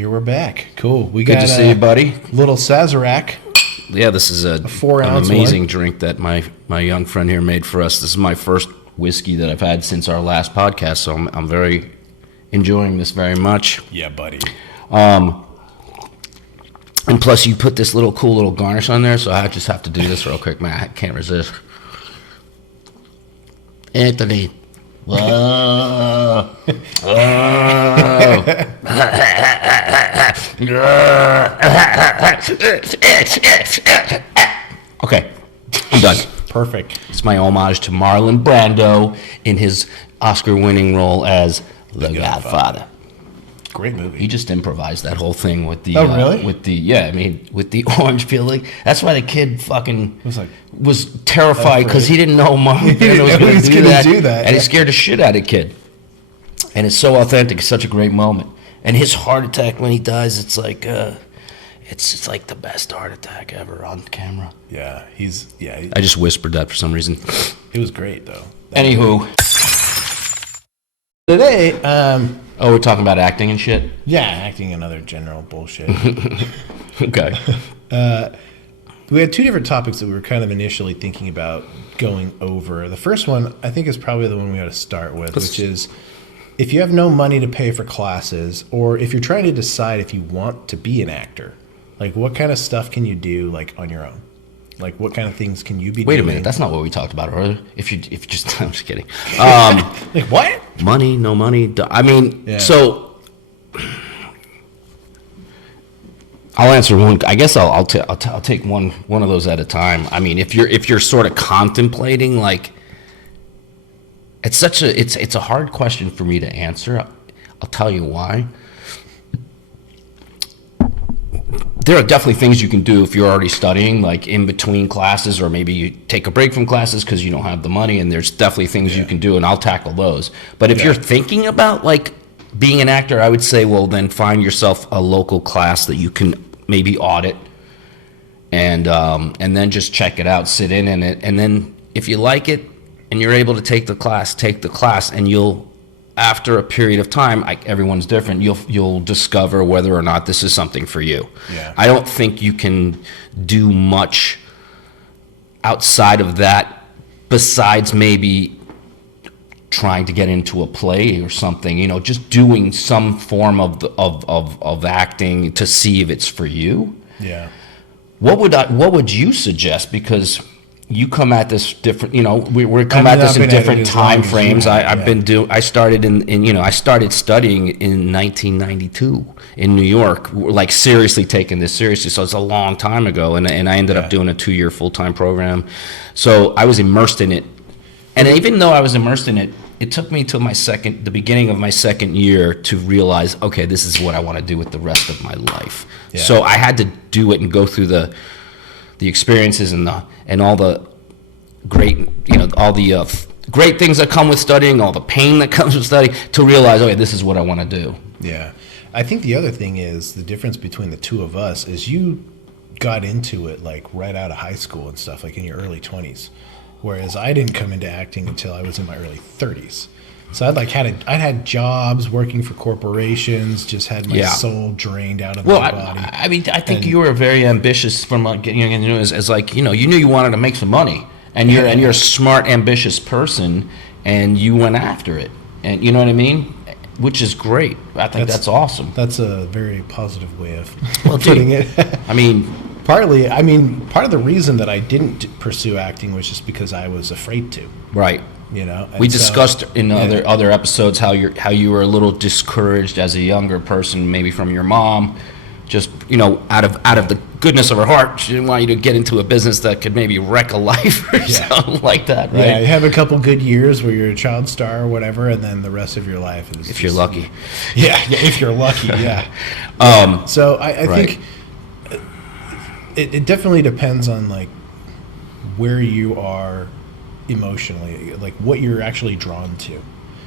Here we're back. Cool. We got Good to see you, buddy. Little Sazerac. Yeah, this is an 4-ounce amazing one. drink that my young friend here made for us. This is my first whiskey that I've had since our last podcast, so I'm very enjoying this very much. Yeah, buddy. And plus, you put this cool little garnish on there, so I just have to do this real quick, man. I can't resist. Anthony. Whoa. Okay, I'm done. Perfect. It's my homage to Marlon Brando in his Oscar-winning role as the Godfather. Great movie. He just improvised that whole thing with the. Oh, really? With the orange peeling. That's why the kid fucking was terrified because he didn't know Marlon Brando was going to do that, and he scared the shit out of the kid. And it's so authentic. It's such a great moment. And his heart attack when he dies, it's like the best heart attack ever on camera. Yeah, I just whispered that for some reason. It was great though. Anywho, today, we're talking about acting and shit. Yeah, acting and other general bullshit. Okay. We had two different topics that we were kind of initially thinking about going over. The first one, I think, is probably the one we ought to start with, which is if you have no money to pay for classes, or if you're trying to decide if you want to be an actor, like what kind of stuff can you do like on your own? Like what kind of things can you be doing? Wait a minute, that's not what we talked about earlier. If you just, I'm just kidding. Like what? Money, no money. I mean, Yeah. So I'll answer one. I guess I'll take one of those at a time. I mean, if you're sort of contemplating, like, it's a hard question for me to answer. I'll tell you why. There are definitely things you can do if you're already studying, like in between classes, or maybe you take a break from classes because you don't have the money, and there's definitely things you can do, and I'll tackle those. But if you're thinking about like being an actor, I would say, well, then find yourself a local class that you can maybe audit, and then just check it out, sit in it, and then if you like it and you're able to take the class, and you'll, after a period of time, everyone's different, you'll discover whether or not this is something for you. Yeah. I don't think you can do much outside of that besides maybe trying to get into a play or something, just doing some form of acting to see if it's for you. Yeah. What would you suggest? Because you come at this different, we're come at this in different time frames. I started studying in 1992 in New York, like seriously taking this seriously. So it's a long time ago, and I ended up doing a 2-year full-time program. So I was immersed in it. And even though I was immersed in it, it took me to the beginning of my second year to realize, okay, this is what I want to do with the rest of my life. Yeah. So I had to do it and go through the experiences and all the great, all the great things that come with studying, all the pain that comes with studying, to realize, okay, this is what I want to do. Yeah. I think the other thing is the difference between the two of us is you got into it like right out of high school and stuff, like in your early 20s. Whereas I didn't come into acting until I was in my early 30s. So I'd had jobs working for corporations, just had my soul drained out of my body. I mean, I think you were very ambitious from getting into as like, you knew you wanted to make some money, and you're a smart, ambitious person, and you went after it, and you know what I mean, which is great. I think that's awesome. That's a very positive way of putting it. I mean. Part of the reason that I didn't pursue acting was just because I was afraid to. Right. We discussed in other episodes how you were a little discouraged as a younger person, maybe from your mom, just out of the goodness of her heart, she didn't want you to get into a business that could maybe wreck a life or something like that, right? Yeah, you have a couple good years where you're a child star or whatever, and then the rest of your life is if you're lucky. Yeah, if you're lucky, yeah. So I think it definitely depends on like where you are emotionally, like what you're actually drawn to.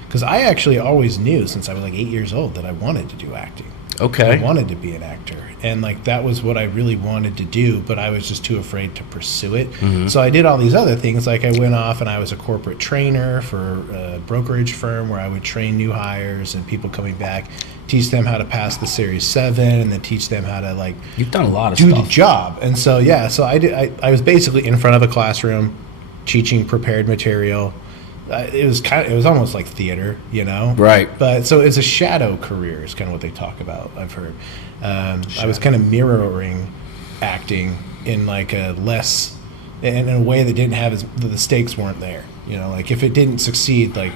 Because I actually always knew since I was like 8 years old that I wanted to do acting. Okay. I wanted to be an actor. And like that was what I really wanted to do, but I was just too afraid to pursue it. So I did all these other things. Like I went off and I was a corporate trainer for a brokerage firm where I would train new hires and people coming back, teach them how to pass the Series 7, and then teach them how to like You've done a lot of do stuff. the job. And so so I was basically in front of a classroom teaching prepared material. It was almost like theater, you know? Right. But so it's a shadow career is kind of what they talk about, I've heard. I was kind of mirroring acting in like in a way that didn't have the stakes weren't there. You know, like if it didn't succeed, like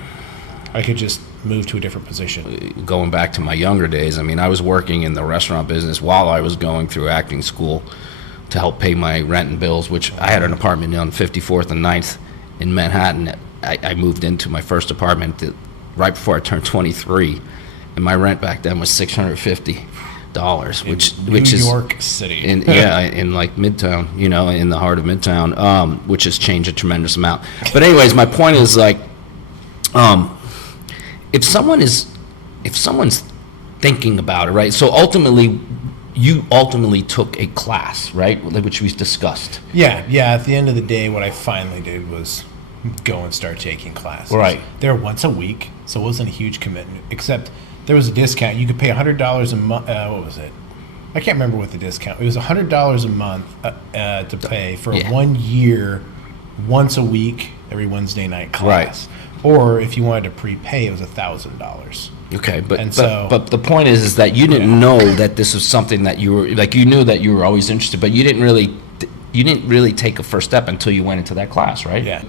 I could just move to a different position. Going back to my younger days, I mean, I was working in the restaurant business while I was going through acting school to help pay my rent and bills, which I had an apartment on 54th and 9th in Manhattan. I moved into my first apartment right before I turned 23, and my rent back then was $650, which is New York City. in like Midtown, you know, in the heart of Midtown, which has changed a tremendous amount. But anyways, my point is like, if someone's thinking about it, right? So ultimately, you took a class, right, which we discussed. Yeah. At the end of the day, what I finally did was go and start taking classes. Right. They're once a week, so it wasn't a huge commitment, except there was a discount. You could pay $100 a month. What was it? I can't remember what the discount. It was $100 a month to pay for a 1 year, once a week, every Wednesday night class. Right. Or if you wanted to prepay, it was $1,000. Okay, but the point is that you didn't know that this was something that you were like. You knew that you were always interested, but you didn't really take a first step until you went into that class, right? Yeah.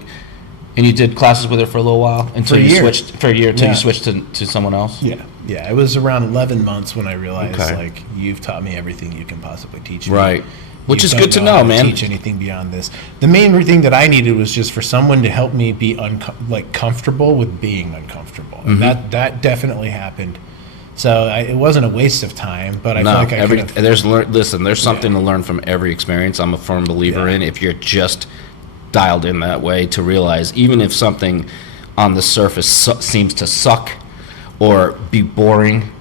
And you did classes with her for a little while until you switched you switched to someone else. Yeah. It was around 11 months when I realized like you've taught me everything you can possibly teach me. Right. Which is good to know, man. Teach anything beyond this. The main thing that I needed was just for someone to help me be comfortable with being uncomfortable. And that definitely happened. So it wasn't a waste of time, but I feel like there's something to learn from every experience. I'm a firm believer in if you're just dialed in that way to realize even if something on the surface seems to suck or be boring.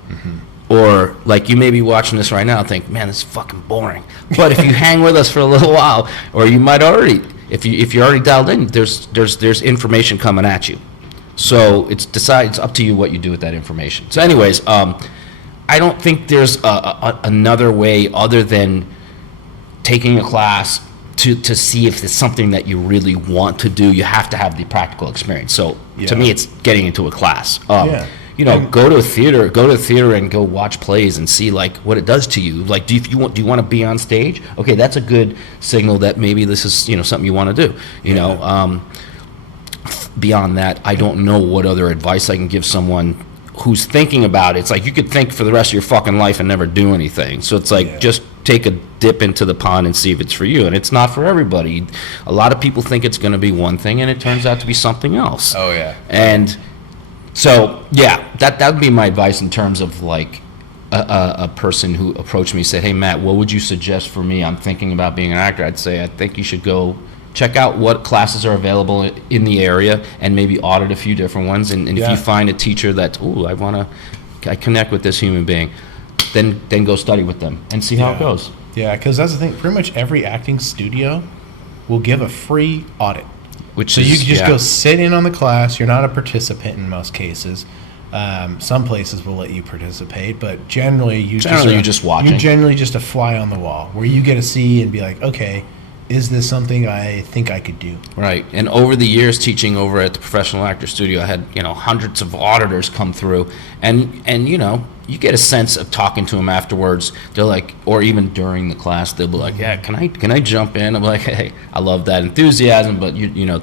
Or like you may be watching this right now and think, man, this is fucking boring. But if you hang with us for a little while, or you might already, if you're already dialed in, there's information coming at you. So it's up to you what you do with that information. So anyways, I don't think there's another way other than taking a class to see if it's something that you really want to do. You have to have the practical experience. So to me, it's getting into a class. You know, go to a theater and go watch plays and see like what it does to you. Like, do you want to be on stage? Okay, that's a good signal that maybe this is something you want to do. You know, beyond that, I don't know what other advice I can give someone who's thinking about it. It's like you could think for the rest of your fucking life and never do anything. So it's like just take a dip into the pond and see if it's for you. And it's not for everybody. A lot of people think it's going to be one thing and it turns out to be something else. Oh yeah. And so, that would be my advice in terms of like a person who approached me and said, hey, Matt, what would you suggest for me? I'm thinking about being an actor. I'd say I think you should go check out what classes are available in the area and maybe audit a few different ones. And if you find a teacher that, I connect with this human being, then go study with them and see how it goes. Yeah, because that's the thing. Pretty much every acting studio will give a free audit. You can just go sit in on the class. You're not a participant in most cases. Some places will let you participate, but generally you're just watching. You're generally just a fly on the wall where you get to see and be like, okay, is this something I think I could do? Right. And over the years teaching over at the Professional Actor Studio, I had hundreds of auditors come through, and you get a sense of talking to them afterwards. They're like, or even during the class, they'll be like, yeah, can I jump in? I'm like, hey, I love that enthusiasm, but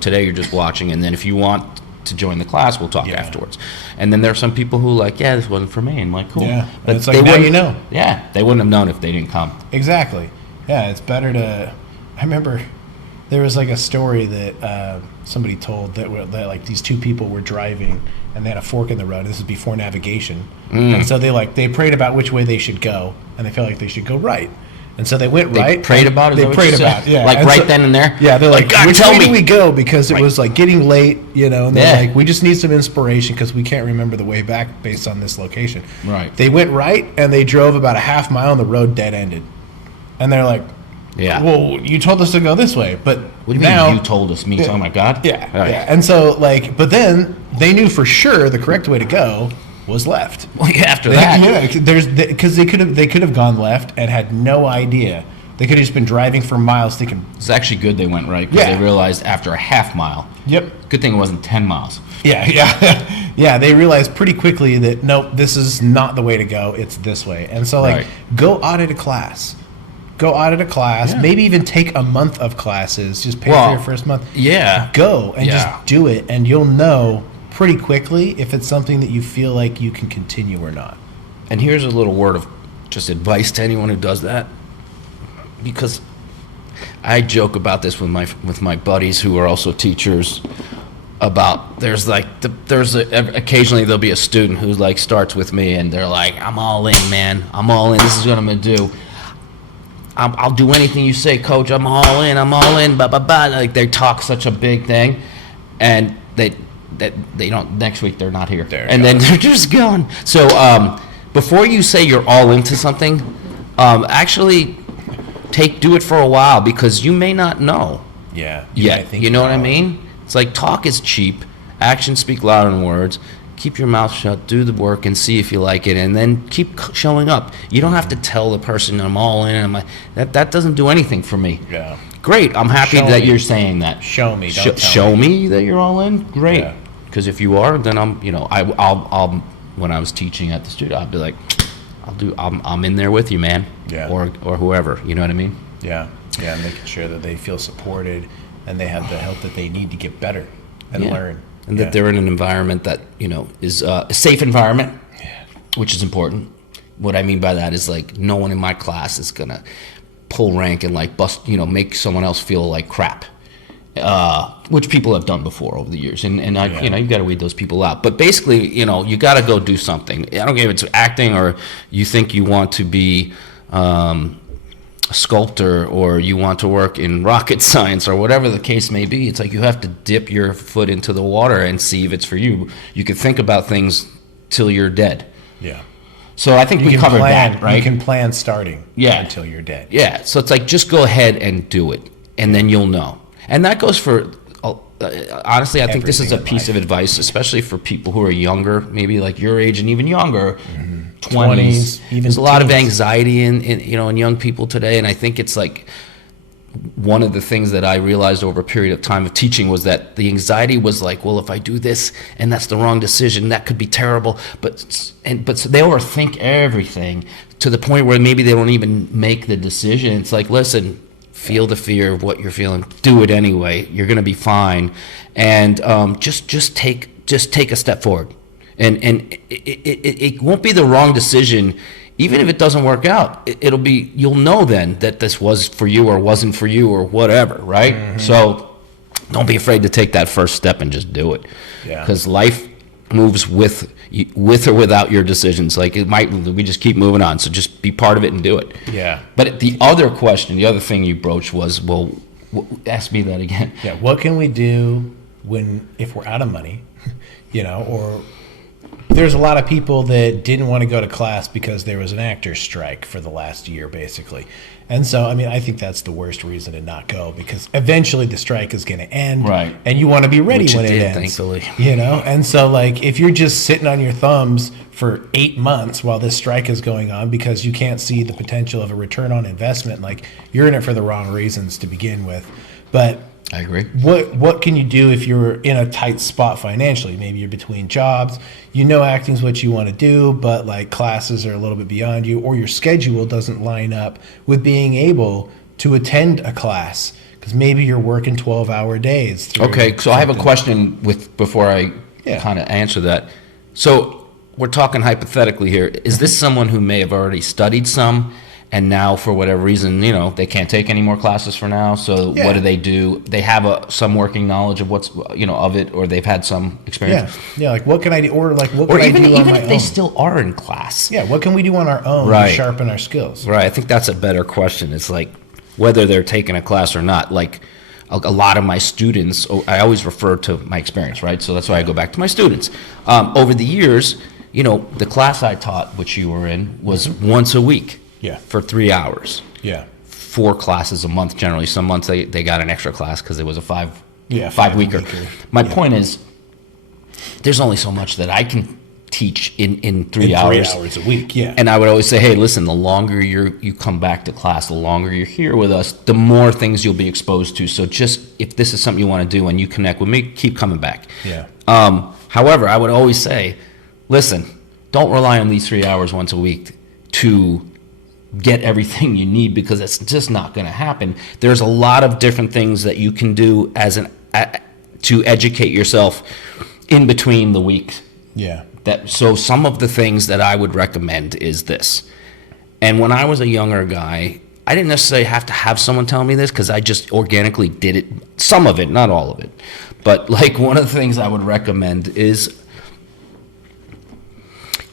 today you're just watching, and then if you want to join the class, we'll talk afterwards. And then there are some people who like, yeah, this wasn't for me. I'm like, cool. Yeah, but it's like, now you know. Yeah, they wouldn't have known if they didn't come. Exactly. Yeah, it's better to. I remember there was like a story that somebody told that like these two people were driving and they had a fork in the road. This is before navigation, and so they prayed about which way they should go, and they felt like they should go right. And so they went They prayed about it. They prayed about it. Yeah. Like and right then and there. Yeah, they're like, God, which tell way me. do we go? Because it was like getting late, you know. And they're Yeah. like, we just need some inspiration because we can't remember the way back based on this location. Right. They went right, and they drove about a half mile, and the road dead ended. And they're like, Yeah. well, you told us to go this way, but What do you now, mean you told us? Me? Oh my God. Yeah, All right. yeah. And so like, but then they knew for sure the correct way to go was left. Well, yeah, after that. Yeah, because they could have gone left and had no idea. They could have just been driving for miles thinking. It's actually good they went right because Yeah. they realized after a half mile. Yep. Good thing it wasn't 10 miles. Yeah, yeah, yeah. They realized pretty quickly that nope, this is not the way to go. It's this way. And so like, Right. go audit a class. Go audit a class. Yeah. Maybe even take a month of classes. Just pay Well, for your first month. Yeah. Go and Yeah. just do it, and you'll know pretty quickly if it's something that you feel like you can continue or not. And here's a little word of just advice to anyone who does that, because I joke about this with my buddies who are also teachers. About occasionally there'll be a student who like starts with me and they're like, I'm all in, man. I'm all in. This is what I'm gonna do. I'll do anything you say, coach. I'm all in. I'm all in. Blah blah blah. Like they talk such a big thing, and they don't. Next week they're not here, They're and then they're just gone. So before you say you're all into something, actually do it for a while because you may not know. Yeah. Yeah, you know what I mean? It's like talk is cheap, actions speak louder than words. Keep your mouth shut, do the work, and see if you like it, and then keep showing up. You don't have to tell the person I'm all in. That doesn't do anything for me. Yeah. Great, I'm happy Show that me. you're saying that. Show me. Don't tell Show me. me that you're all in. Great, Yeah. because if you are, then I'll when I was teaching at the studio, I'd be like, I'm in there with you, man. Yeah. Or whoever. You know what I mean? Yeah. Yeah. Making sure that they feel supported and they have the help that they need to get better and Yeah. learn. And that they're in an environment that is a safe environment, which is important. What I mean by that is like no one in my class is gonna pull rank and like make someone else feel like crap, which people have done before over the years. And you got to weed those people out. But basically, you got to go do something. I don't care if it's acting or you think you want to be a sculptor or you want to work in rocket science or whatever the case may be. It's like you have to dip your foot into the water and see if it's for you. You can think about things till you're dead. Yeah. So I think we covered that, right? You can plan starting until you're dead. Yeah. So it's like just go ahead and do it, and then you'll know. And that goes for honestly, I think this is a Everything in piece of life. advice, especially for people who are younger, maybe like your age and even younger, 20s, even There's a lot of teens. anxiety in young people today, and I think it's like one of the things that I realized over a period of time of teaching was that the anxiety was like, well, if I do this and that's the wrong decision, that could be terrible. But so they overthink everything to the point where maybe they don't even make the decision. It's like, listen, feel the fear of what you're feeling. Do it anyway. You're going to be fine, and just take a step forward. And it won't be the wrong decision. Even if it doesn't work out, it'll be, you'll know then that this was for you or wasn't for you or whatever, right? Mm-hmm. So don't be afraid to take that first step and just do it. Yeah. Because life moves with or without your decisions. Like we just keep moving on. So just be part of it and do it. Yeah. But the other thing you broached was, well, ask me that again. Yeah. What can we do if we're out of money, or there's a lot of people that didn't want to go to class because there was an actor's strike for the last year, basically. And so, I think that's the worst reason to not go, because eventually the strike is going to end. Right. And you want to be ready Which when it did, ends. thankfully. And so, like, if you're just sitting on your thumbs for 8 months while this strike is going on because you can't see the potential of a return on investment, like, you're in it for the wrong reasons to begin with. But I agree. What can you do if you're in a tight spot financially? Maybe you're between jobs. Acting's what you want to do, but like classes are a little bit beyond you, or your schedule doesn't line up with being able to attend a class because maybe you're working 12-hour days. Okay, so I have a question before I kind of answer that. So we're talking hypothetically here. Is this someone who may have already studied some And now, for whatever reason, they can't take any more classes for now. So what do? They have some working knowledge of what's, of it, or they've had some experience. Yeah. Like, what can I do? Or like, what or can even, I do on my even if they own? still are in class. Yeah. What can we do on our own to sharpen our skills? Right. I think that's a better question. It's like whether they're taking a class or not. Like a lot of my students, I always refer to my experience, right? So that's why I go back to my students. Over the years, the class I taught, which you were in, was once a week. Yeah. For 3 hours. Yeah. 4 classes a month generally. Some months they got an extra class because it was a five weeker. My point is, there's only so much that I can teach in 3 hours. 3 hours a week, yeah. And I would always say, hey, listen, the longer you come back to class, the longer you're here with us, the more things you'll be exposed to. So just, if this is something you want to do and you connect with me, keep coming back. Yeah. However, I would always say, listen, don't rely on these 3 hours once a week to get everything you need, because it's just not going to happen. There's a lot of different things that you can do to educate yourself in between the weeks. Yeah. So some of the things that I would recommend is this. And when I was a younger guy, I didn't necessarily have to have someone tell me this, because I just organically did it. Some of it, not all of it. But like, one of the things I would recommend is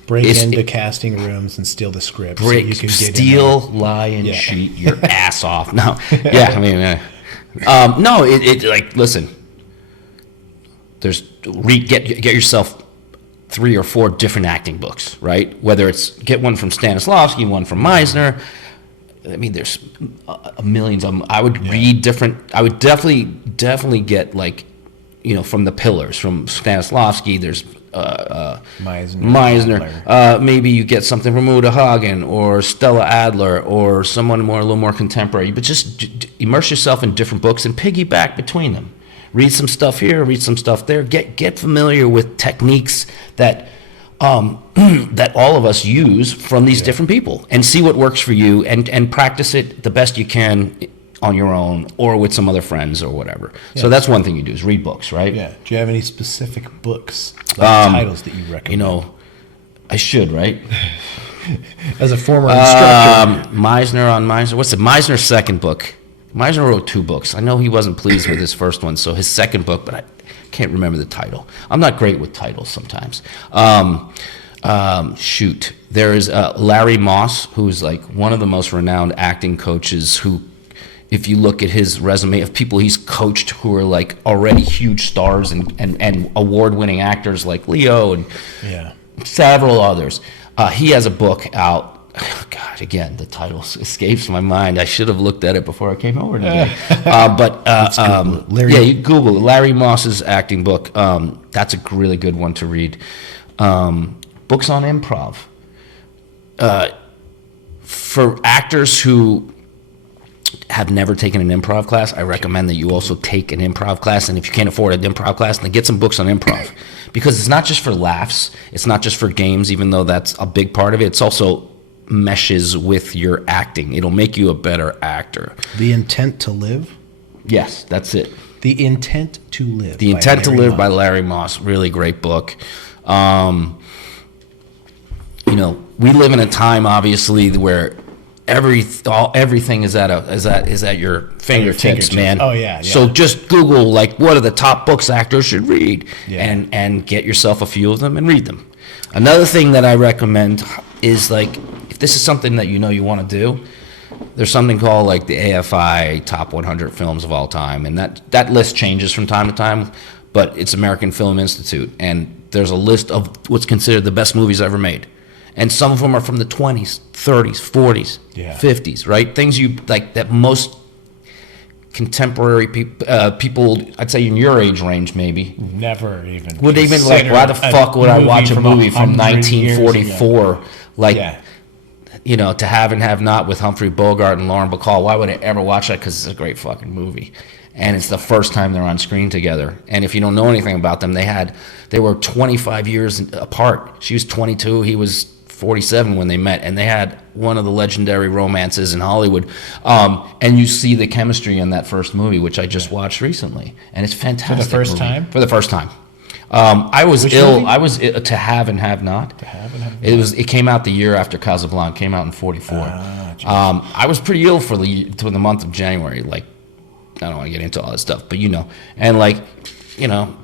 break into casting rooms and steal the script. Steal, lie, and cheat your ass off. No, yeah, I mean, no, like, listen. Get yourself 3 or 4 different acting books, right? Whether it's get one from Stanislavski, one from Meisner. I mean, there's millions of them. I would read different. I would definitely get, like, from the pillars from Stanislavski. There's Meisner. Maybe you get something from Uta Hagen or Stella Adler or someone a little more contemporary. But just immerse yourself in different books and piggyback between them. Read some stuff here, read some stuff there. Get familiar with techniques that that all of us use from these different people, and see what works for you, and practice it the best you can on your own or with some other friends or whatever. Yeah. So that's one thing you do, is read books, right? Yeah. Do you have any specific books, titles that you recommend? I should, right? As a former instructor. Meisner. What's Meisner's second book? Meisner wrote 2 books. I know he wasn't pleased with his first one, so his second book, but I can't remember the title. I'm not great with titles sometimes. There is Larry Moss, who's like one of the most renowned acting coaches, who, if you look at his resume of people he's coached who are like already huge stars and award-winning actors like Leo and several others. He has a book out. Oh, God, again, the title escapes my mind. I should have looked at it before I came over today. You Google Larry Moss's acting book. That's a really good one to read. Books on improv. For actors who have never taken an improv class, I recommend that you also take an improv class. And if you can't afford an improv class, then get some books on improv. Because it's not just for laughs. It's not just for games, even though that's a big part of it. It's also meshes with your acting. It'll make you a better actor. The Intent to Live? Yes, that's it. The Intent to Live. The Intent to Live by Larry Moss. Really great book. We live in a time, obviously, where everything is at your fingertips, man. Oh yeah. So just Google, like, what are the top books actors should read, and get yourself a few of them and read them. Another thing that I recommend is, like, if this is something that you want to do, there's something called like the AFI Top 100 Films of All Time, and that list changes from time to time, but it's American Film Institute, and there's a list of what's considered the best movies ever made. And some of them are from the 20s, 30s, 40s, 50s, right? Things you like that most contemporary people, I'd say in your age range, maybe never even would even like, why the fuck would I watch a movie from 1944? Like, To Have and Have Not with Humphrey Bogart and Lauren Bacall. Why would I ever watch that? Because it's a great fucking movie. And it's the first time they're on screen together. And if you don't know anything about them, they were 25 years apart. She was 22, he was 47 when they met, and they had one of the legendary romances in Hollywood. And you see the chemistry in that first movie, which I just watched recently, and it's fantastic. For the first time? For the first time. I was Which ill. movie? I was To Have and Have Not. To Have and Have It came out the year after Casablanca. Came out in '44. I was pretty ill for the month of January. Like, I don't want to get into all this stuff, but and like,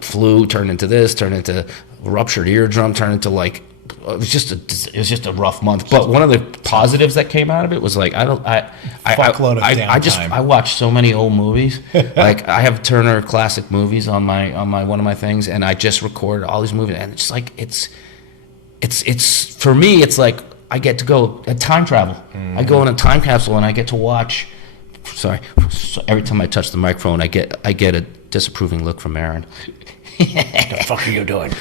flu turned into this, turned into ruptured eardrum, turned into like. It was just a rough month. But one of the positives that came out of it was like I watched so many old movies. Like I have Turner Classic Movies on my one of my things, and I just recorded all these movies, and it's like it's for me it's like I get to go a time travel. I go in a time capsule and I get to watch. Sorry, every time I touch the microphone, I get a disapproving look from Aaron. What the fuck are you doing?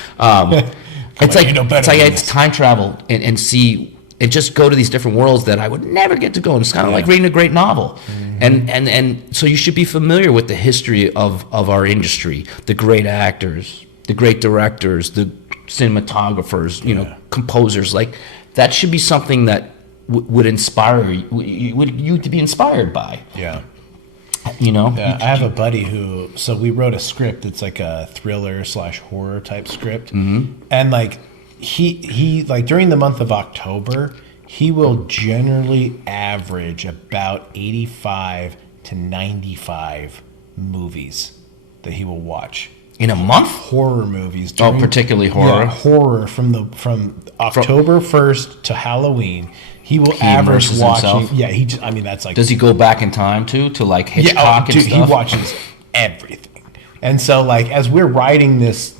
It's time travel and see and just go to these different worlds that I would never get to go. And it's kind of like reading a great novel. And so you should be familiar with the history of our industry, the great actors, the great directors, the cinematographers, composers. Like that should be something that would inspire you to be inspired by. Yeah. Yeah, I have a buddy so we wrote a script. It's like a thriller/horror type script. And like he like during the month of October, he will generally average about 85 to 95 movies that he will watch. In a month? Horror movies. Particularly horror? Yeah, horror from October 1st to Halloween. He average watching. Himself? Yeah, that's like. Does he go back in time to like Hitchcock and stuff? He watches everything. And so like as we're writing this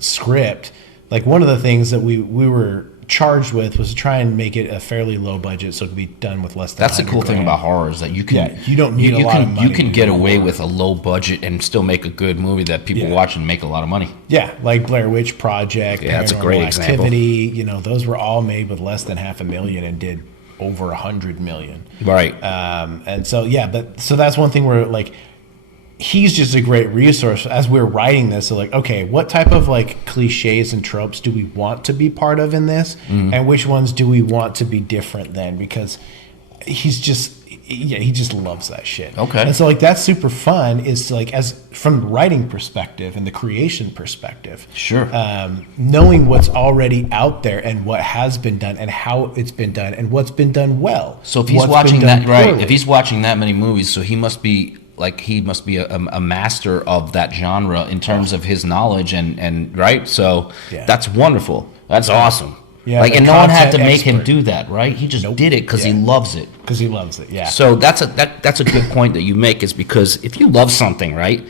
script, like one of the things that we were charged with was to try and make it a fairly low budget so it could be done with less than That's the cool thing about horror is that you can you don't need a lot of money. You can get away with a low budget and still make a good movie that people watch and make a lot of money. Yeah, like Blair Witch Project, that's a great Activity, example. Those were all made with less than $500,000 and did over $100 million. Right. And so so that's one thing where like he's just a great resource as we're writing this. So like, okay, what type of like cliches and tropes do we want to be part of in this, and which ones do we want to be different than? Because he just loves that shit. Okay. And so like that's super fun. Is to, like as from the writing perspective and the creation perspective. Sure. Knowing what's already out there and what has been done and how it's been done and what's been done well. So if he's watching if he's watching that many movies, so he must be a master of that genre in terms of his knowledge and right. So that's wonderful. That's awesome. Yeah, and no one had to make him do that, right? He just did it because he loves it. Because he loves it, yeah. So that's a good point that you make, is because if you love something, right,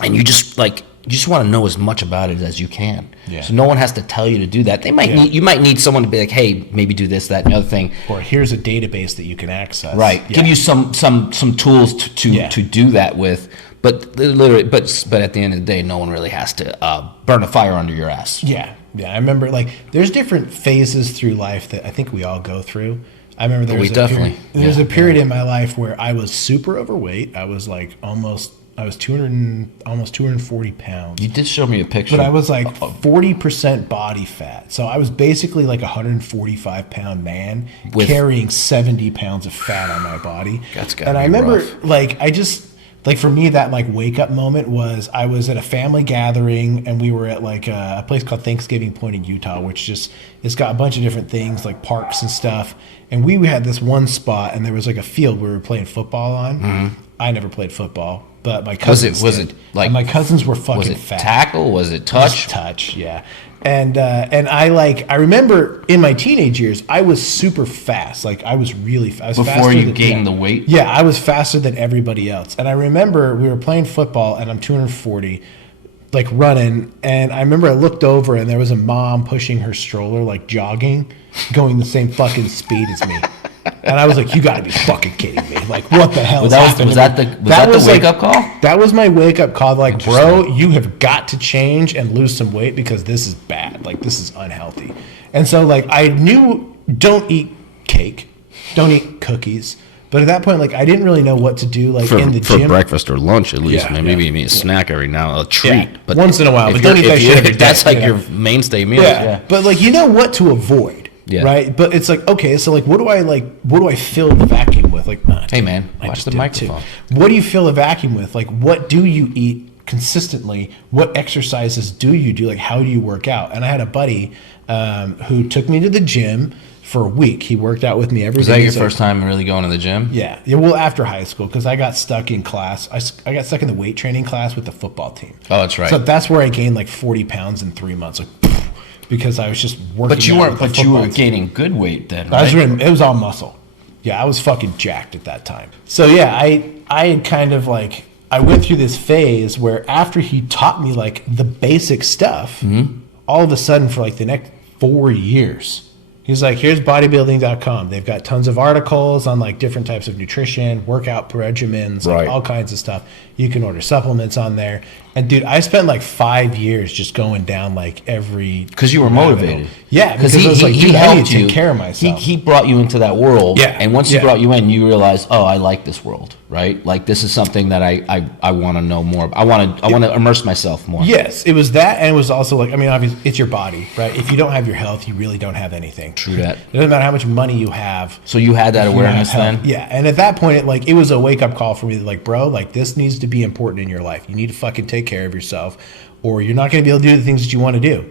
and you just want to know as much about it as you can. Yeah. So no one has to tell you to do that. You might need someone to be like, hey, maybe do this, that, and the other thing. Or here's a database that you can access. Right. Yeah. Give you some tools to do that with. But literally, but at the end of the day, no one really has to burn a fire under your ass. Yeah. Yeah, I remember like there's different phases through life that I think we all go through. I remember there was a period in my life where I was super overweight. I was like almost 240 pounds. You did show me a picture. But I was like 40% body fat. So I was basically like a 145-pound man carrying 70 pounds of fat on my body. That's gotta and be I remember rough. Like for me, that like wake up moment was I was at a family gathering and we were at like a place called Thanksgiving Point in Utah, which it's got a bunch of different things like parks and stuff. And we had this one spot and there was like a field we were playing football on. Mm-hmm. I never played football, but my cousins and my cousins were fucking was it fat. Tackle? Was it touch? Just touch, yeah. And I remember in my teenage years, I was super fast. Like I was really fast. Before you gained the weight? Yeah, I was faster than everybody else. And I remember we were playing football and I'm 240, like running. And I remember I looked over and there was a mom pushing her stroller, like jogging, going the same fucking speed as me. And I was like, you gotta be fucking kidding me. Like, what the hell is happening? Was that the wake-up call? That was my wake-up call. Like, bro, you have got to change and lose some weight because this is bad. Like, this is unhealthy. And so, like, I knew don't eat cake. Don't eat cookies. But at that point, like, I didn't really know what to do, like, in the gym. For breakfast or lunch, at least. Maybe you need a snack every now, a treat. Yeah. But once in a while. But don't eat that shit every day. That's like your mainstay meal. Yeah. But, like, you know what to avoid. Yeah. Right, but it's like, okay, so like, what do I fill the vacuum with? Like, hey man, watch the microphone. What do you fill a vacuum with? Like, what do you eat consistently, what exercises do you do? Like, how do you work out? And I had a buddy who took me to the gym for a week. He worked out with me every day. Was that your first time really going to the gym? Yeah. Well, after high school, because I got stuck in class. I got stuck in the weight training class with the football team. Oh, that's right. So that's where I gained like 40 pounds in 3 months. Like, because I was just working. But you out weren't. with the But you football were team. gaining good weight then, right? It was all muscle. Yeah, I was fucking jacked at that time. So yeah, I had kind of like, I went through this phase where after he taught me like the basic stuff, all of a sudden for like the next 4 years, he's like, here's bodybuilding.com. They've got tons of articles on like different types of nutrition, workout regimens, like all kinds of stuff. You can order supplements on there. And dude, I spent like 5 years just going down like every... Because you were motivated. Yeah, because I was like, dude, I need to take care of myself. He brought you into that world. Yeah. And once he brought you in, you realized, oh, I like this world, right? Like this is something that I want to know more. I want to immerse myself more. Yes, it was that, and it was also like, I mean, obviously, it's your body, right? If you don't have your health, you really don't have anything. True that. It doesn't matter how much money you have. So you had that awareness then? Yeah, and at that point, it was a wake-up call for me, like, bro, like, this needs to be important in your life. You need to fucking take care of yourself, or you're not going to be able to do the things that you want to do.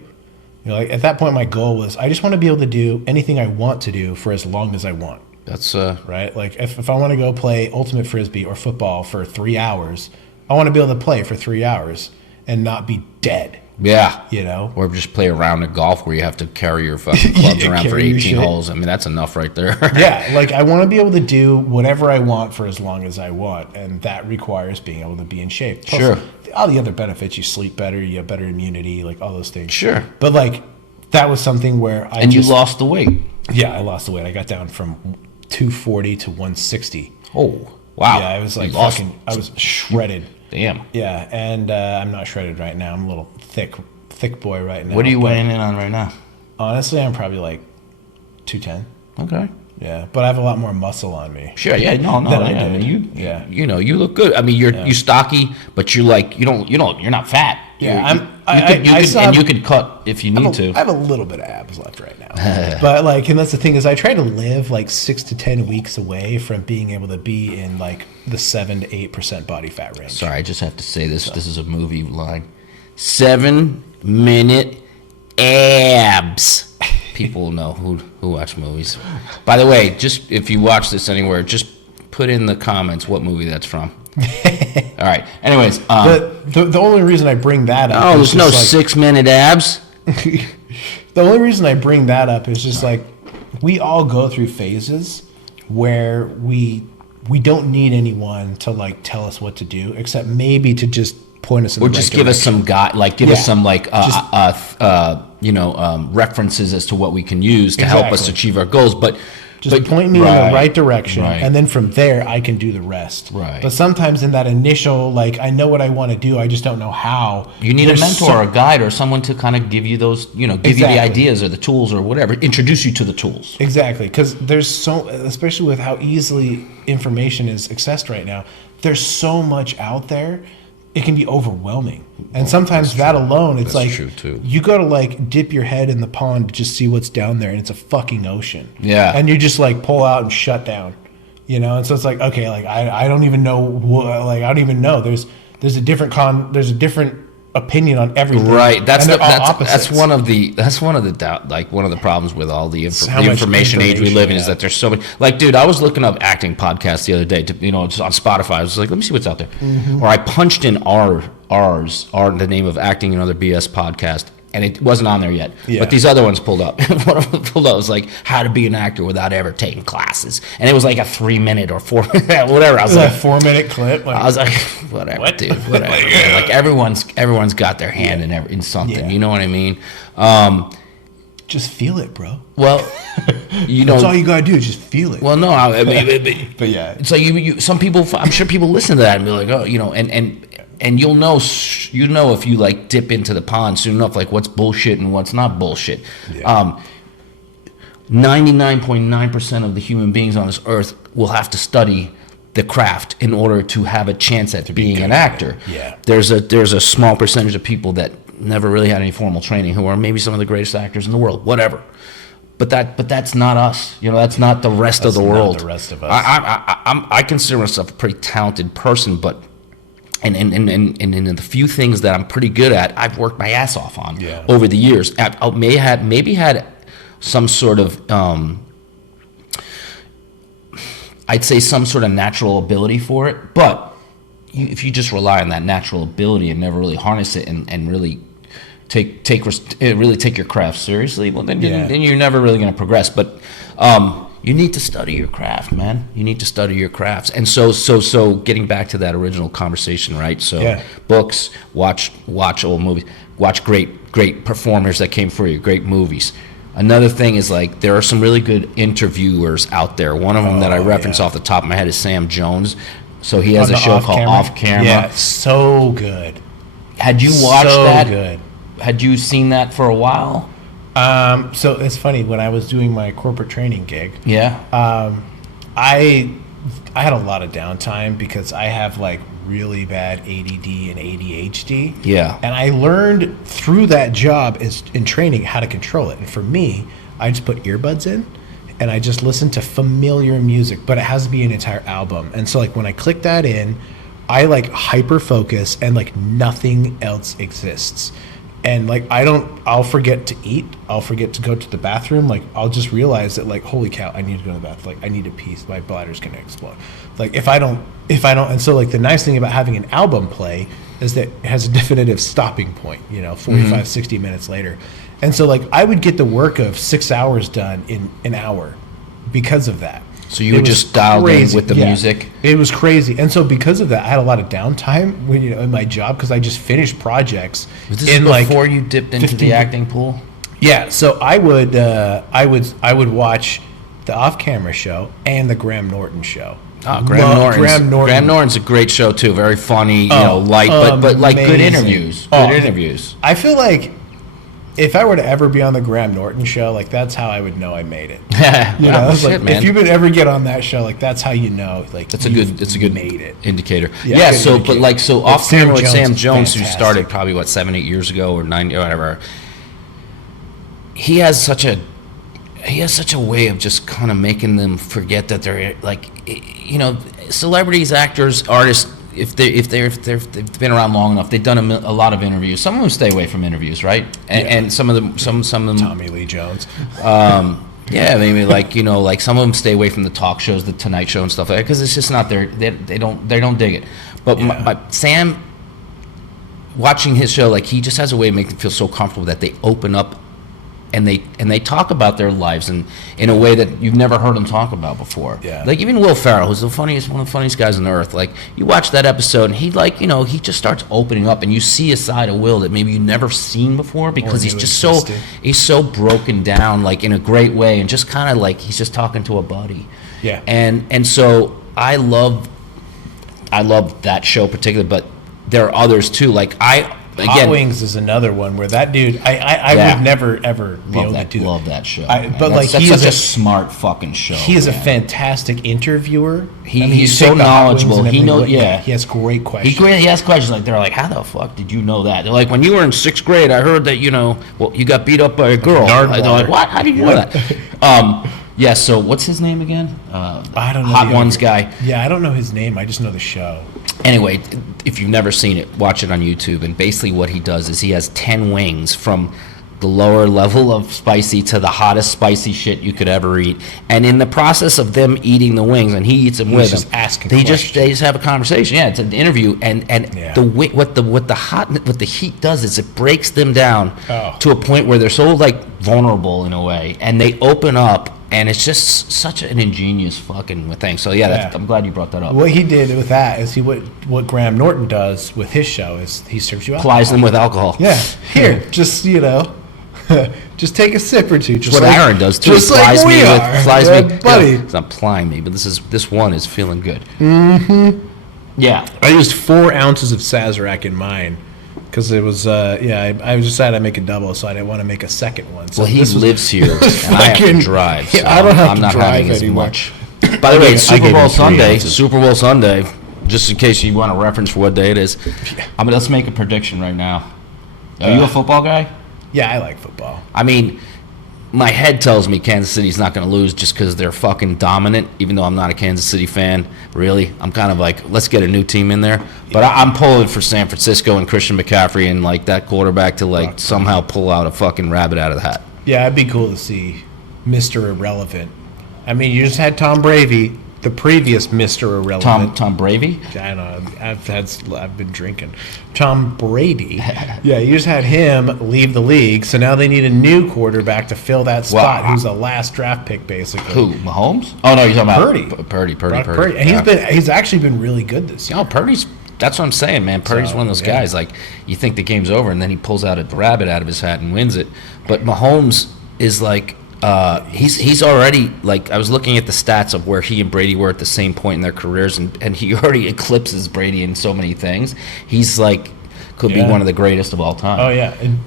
You know, like, at that point, my goal was, I just want to be able to do anything I want to do for as long as I want. That's right. Like if I want to go play ultimate frisbee or football for 3 hours, I want to be able to play for 3 hours and not be dead. Yeah. You know? Or just play a round of golf where you have to carry your fucking clubs around for 18 holes. I mean, that's enough right there. Yeah. Like, I want to be able to do whatever I want for as long as I want. And that requires being able to be in shape. Plus, sure. All the other benefits, you sleep better, you have better immunity, like all those things. Sure. But, like, that was something where you lost the weight. Yeah, I lost the weight. I got down from 240 to 160. Oh, wow. Yeah, I was like I was shredded. Damn. Yeah, and I'm not shredded right now. I'm a little thick boy right now. What are you weighing in on right now? Honestly, I'm probably like 210. Okay. Yeah, but I have a lot more muscle on me. Sure. Yeah. No. I mean, you know, you look good. I mean, you're stocky, but you're like you're not fat. Yeah, you could cut if you need to. I have a little bit of abs left right now, but like, and that's the thing is, I try to live like 6 to 10 weeks away from being able to be in like the 7 to 8% body fat range. Sorry, I just have to say this. This is a movie line. 7-minute abs. People know who watch movies. By the way, just if you watch this anywhere, just put in the comments what movie that's from. All right. Anyways, the only reason I bring that up. Oh, there's no 6-minute abs. The only reason I bring that up is just like, we all go through phases where we don't need anyone to like tell us what to do, except maybe to just point us in the right direction. Or just give us some us some like references as to what we can use to help us achieve our goals. But just point me in the right direction, and then from there I can do the rest. Right. But sometimes in that initial, like, I know what I want to do, I just don't know how. You need a mentor or a guide or someone to kind of give you those, give you the ideas or the tools or whatever, introduce you to the tools. Exactly, because there's especially with how easily information is accessed right now, there's so much out there. It can be overwhelming. And sometimes that alone, it's like, true too. You go to like dip your head in the pond to just see what's down there, and it's a fucking ocean. Yeah. And you just like pull out and shut down, And so it's like, okay, like I don't even know, I don't even know. There's a different opinion on everything. Right. That's opposites. one of the problems with all the information age we live in is that there's so many. Like, dude, I was looking up acting podcasts the other day just on Spotify. I was like, let me see what's out there. Or I punched in the name of Acting and Other BS podcast, and it wasn't on there yet. Yeah. But these other ones pulled up. One of them pulled up was like how to be an actor without ever taking classes, and it was like a 3-minute or 4 whatever. I was like, a 4-minute clip. I was like, whatever, dude, whatever. Like everyone's got their hand in something. Yeah. You know what I mean? Just feel it, bro. Well, that's all you gotta do is just feel it. Well, no, I mean, but yeah, it's like some people. I'm sure people listen to that and be like, oh, and you'll know, if you like dip into the pond soon enough, like what's bullshit and what's not bullshit. Yeah. 99.9% of the human beings on this earth will have to study the craft in order to have a chance at being an actor. Yeah. There's a small percentage of people that never really had any formal training who are maybe some of the greatest actors in the world, whatever. But that's not us. That's not the rest of the world. The rest of us. I consider myself a pretty talented person, but and the few things that I'm pretty good at, I've worked my ass off on over the years. I maybe had some sort of, I'd say some sort of natural ability for it, but if you just rely on that natural ability and never really harness it and really take your craft seriously, well then you're never really going to progress. But you need to study your craft, man. You need to study your crafts. And so getting back to that original conversation, right? So books, watch old movies, watch great performers that came for you, great movies. Another thing is, like, there are some really good interviewers out there. One of them that I reference off the top of my head is Sam Jones. So he has a show called Off Camera. Yeah, so good. Had you watched that? So good. Had you seen that for a while? So it's funny, when I was doing my corporate training gig, I had a lot of downtime because I have like really bad ADD and ADHD. Yeah. And I learned through that job in training how to control it. And for me, I just put earbuds in and I just listen to familiar music, but it has to be an entire album. And so like when I click that in, I like hyper focus and like nothing else exists. And like I'll forget to eat, I'll forget to go to the bathroom, like I'll just realize that like, holy cow, I need to go to the bathroom, like I need to pee, my bladder's gonna explode. Like if I don't, and so like the nice thing about having an album play is that it has a definitive stopping point, 45, 60 minutes later. And so like I would get the work of 6 hours done in an hour because of that. So you were just dialed in with the music? It was crazy. And so because of that, I had a lot of downtime when, in my job because I just finished projects. Was this before you dipped into the acting pool? Yeah. So I would watch the Off-Camera show and the Graham Norton show. Oh, Graham Norton's a great show too. Very funny, light, but like good interviews. Good interviews. I feel like if I were to ever be on the Graham Norton show, like that's how I would know I made it. Man. If you would ever get on that show, like that's how you know, like it's a good made it. indicator. Indicator. Off Camera with Sam Jones, who started probably 7-8 years ago or 9 or whatever. He has such a way of just kind of making them forget that they're like, celebrities, actors, artists. If they've been around long enough, they've done a lot of interviews. Some of them stay away from interviews, right? And some of them, Tommy Lee Jones. Maybe like some of them stay away from the talk shows, the Tonight Show and stuff like that, because it's just not their. They don't dig it. But Sam, watching his show, like he just has a way of making them feel so comfortable that they open up. And they talk about their lives in a way that you've never heard them talk about before. Yeah. Like even Will Ferrell, who's one of the funniest guys on earth. Like you watch that episode, and he he just starts opening up, and you see a side of Will that maybe you've never seen before because he's just he's so broken down, like in a great way, and just kind of like he's just talking to a buddy. Yeah. And so I love that show particularly, but there are others too. Like Hot Wings is another one where that dude, I would never ever be able to do that. Love that show. That's such a smart fucking show. He is a fantastic interviewer. He's so knowledgeable. He knows. Yeah, he has great questions. He has questions like they're like, how the fuck did you know that? They're like, when you were in 6th grade, I heard that you got beat up by a girl. They're like, what? How did you know that? Yeah. So what's his name again? I don't know. Hot Ones guy. Yeah, I don't know his name. I just know the show. Anyway, if you've never seen it, watch it on YouTube. And basically what he does is he has 10 wings from the lower level of spicy to the hottest spicy shit you could ever eat. And in the process of them eating the wings, and he eats them with them, they just have a conversation. Yeah, it's an interview. And what the heat does is it breaks them down to a point where they're so like vulnerable in a way, and they open up. And it's just such an ingenious fucking thing. So I'm glad you brought that up. What he did with that is what Graham Norton does with his show is he serves you alcohol. Applies them with alcohol. Yeah, here, just just take a sip or two. Just what like Aaron does too. Just like we are, buddy. It's not plying me, but this one is feeling good. Mm-hmm. Yeah, I used 4 ounces of Sazerac in mine. Because it was, I decided I'd make a double, so I didn't want to make a second one. So he lives here, and I have to drive. So I don't have I'm to not drive having anymore. as much. By the way, Super Bowl Sunday, just in case you want a reference for what day it is. Let's make a prediction right now. Are you a football guy? Yeah, I like football. I mean, my head tells me Kansas City's not going to lose just because they're fucking dominant, even though I'm not a Kansas City fan, really. I'm kind of like, let's get a new team in there. But I'm pulling for San Francisco and Christian McCaffrey and, like, that quarterback to, like, somehow pull out a fucking rabbit out of the hat. Yeah, it'd be cool to see Mr. Irrelevant. I mean, you just had Tom Brady, the previous Mr. Irrelevant. Tom Brady? I know. I've been drinking. Tom Brady. Yeah, you just had him leave the league, so now they need a new quarterback to fill that spot. Who's a last draft pick, basically. Who? Mahomes? Oh no, you're talking about Purdy. Purdy. And he's actually been really good this year. No, Purdy's. That's what I'm saying, man. Purdy's one of those guys. Like, you think the game's over, and then he pulls out a rabbit out of his hat and wins it. But Mahomes is like. He's already, like, I was looking at the stats of where he and Brady were at the same point in their careers, and he already eclipses Brady in so many things. He's like, could be one of the greatest of all time. Oh yeah, and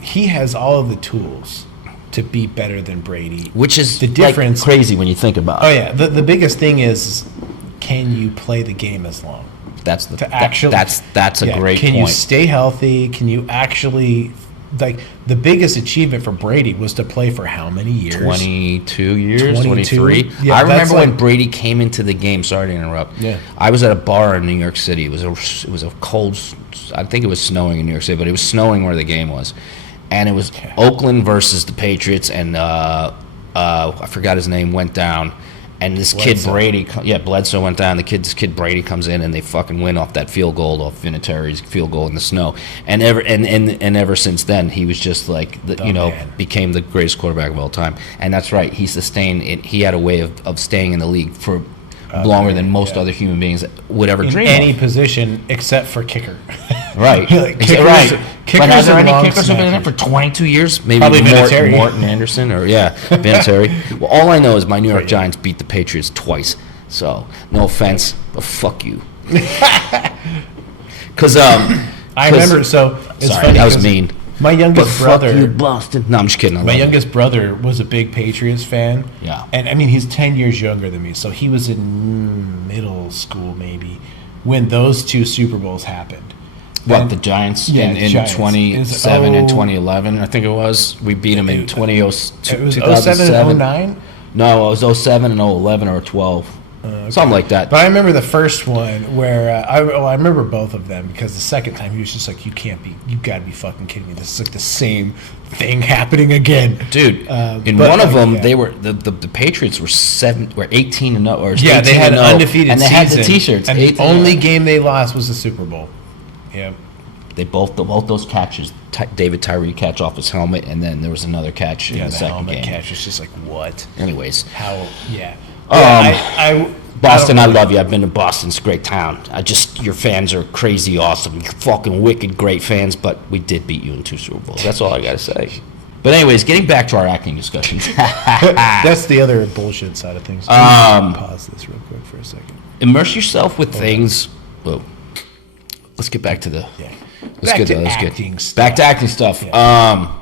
he has all of the tools to be better than Brady, which is the difference. Like, crazy when you think about it. Oh yeah, the biggest thing is, can you play the game as long? That's a great point. Can you stay healthy? Can you actually? Like, the biggest achievement for Brady was to play for how many years? 22 years, 23. Yeah, I remember when Brady came into the game. Sorry to interrupt. Yeah. I was at a bar in New York City. It was a cold. I think it was snowing in New York City, but it was snowing where the game was, and it was Oakland versus the Patriots, and I forgot his name, went down. And this kid Brady, Bledsoe went down. This kid Brady comes in, and they fucking win off that field goal, off Vinatieri's field goal in the snow. And ever since then, he was just like, became the greatest quarterback of all time. And that's right, he sustained it. He had a way of staying in the league for longer than most other human beings would ever dream of. In any position except for kicker. Right. Right. But has there any kickers who've been in there for 22 years? Maybe probably Morton Anderson or Vinatieri. Well, all I know is my New York Giants beat the Patriots twice. So, no offense, but fuck you. Because I remember. So it's funny. That was mean. My youngest brother. Fuck you, Boston. No, I'm just kidding. My youngest brother was a big Patriots fan. Yeah. And I mean, he's 10 years younger than me, so he was in middle school maybe when those two Super Bowls happened. The Giants in 27 and 2011, I think it was. We beat them in 2007. It was 07 and 09? No, it was 07 and 11 or 12. Something like that. But I remember the first one where I remember both of them, because the second time he was just like, you gotta be fucking kidding me. This is like the same thing happening again, dude. In one of them, they were the Patriots were 18 and 0, or they had an undefeated and they season, had the T-shirts. And the only game they lost was the Super Bowl. Yeah. They both those catches. David Tyree catch off his helmet, and then there was another catch in the second game. Catch was just like, what? Anyways, how? Yeah. Boston, I love you. I've been to Boston. It's a great town. Your fans are crazy awesome. You're fucking wicked great fans, but we did beat you in 2 Super Bowls. That's all I got to say. But anyways, getting back to our acting discussion. That's the other bullshit side of things. Pause this real quick for a second. Immerse yourself with things. Whoa. Let's get back to the... Yeah. Back to acting stuff. Yeah.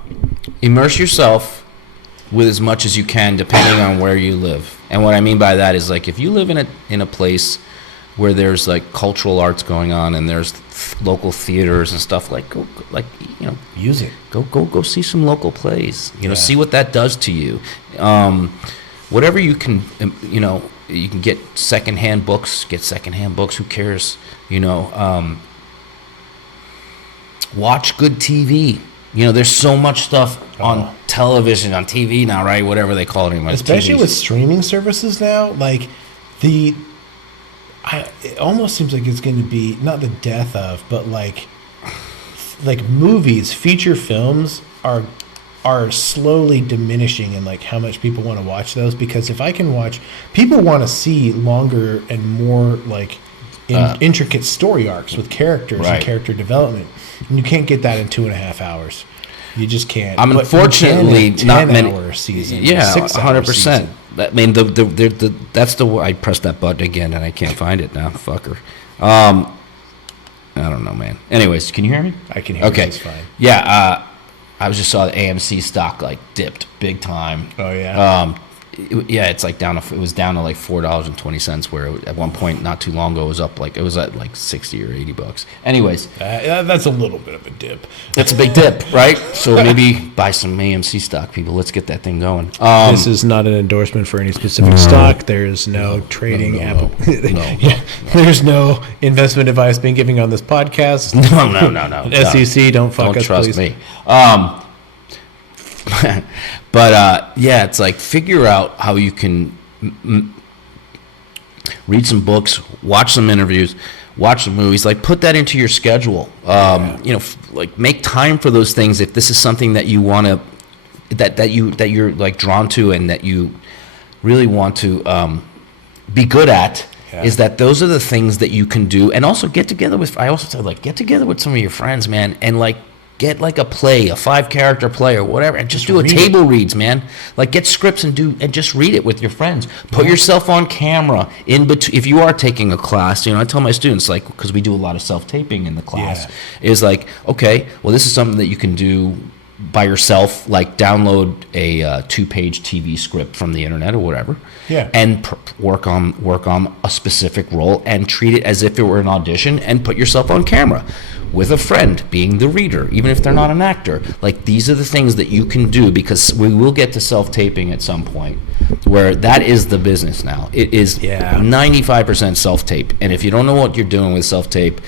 Immerse yourself with as much as you can, depending on where you live. And what I mean by that is, like, if you live in a place where there's like cultural arts going on and there's local theaters and stuff, like music. Go see some local plays. See what that does to you. Whatever you can, you can get secondhand books. Get secondhand books. Who cares? Watch good TV. There's so much stuff on television, on TV now, right? Whatever they call it anymore. Especially with streaming services now, like it almost seems like it's going to be not the death of, but like movies, feature films are slowly diminishing in like how much people want to watch those, because if I can watch, people want to see longer and more like intricate story arcs with characters and character development. And you can't get that in 2.5 hours. You just can't. Unfortunately, not many. 10-hour season. Yeah, 100%. I mean, that's I pressed that button again and I can't find it now. Fucker. I don't know, man. Anyways, can you hear me? I can hear you. It's fine. Yeah. I just saw the AMC stock like dipped big time. Oh yeah. it's like it was down to like $4.20, where at one point not too long ago it was at like 60 or 80 bucks. Anyways, that's a little bit of a dip. That's a big dip, right? So maybe buy some AMC stock, people. Let's get that thing going. This is not an endorsement for any specific stock. There's no trading no. There's no investment advice being given on this podcast. No. SEC, don't fuck us, trust please. me. But yeah, it's like figure out how you can read some books, watch some interviews, watch some movies. Like put that into your schedule. Like make time for those things if this is something that you want to, that you're like drawn to and that you really want to be good at. Yeah. Is that those are the things that you can do, and also get together with some of your friends, man, and like get like a 5-character play or whatever, and just do a table reads, man. Like get scripts and just read it with your friends. Put yourself on camera in between. If you are taking a class, I tell my students, like, because we do a lot of self-taping in the class, is like, okay, well, this is something that you can do by yourself, like download a 2-page TV script from the internet or whatever, and work on a specific role and treat it as if it were an audition, and put yourself on camera with a friend being the reader, even if they're not an actor. Like these are the things that you can do, because we will get to self-taping at some point, where that is the business now. It is 95% self-tape, and if you don't know what you're doing with self-tape,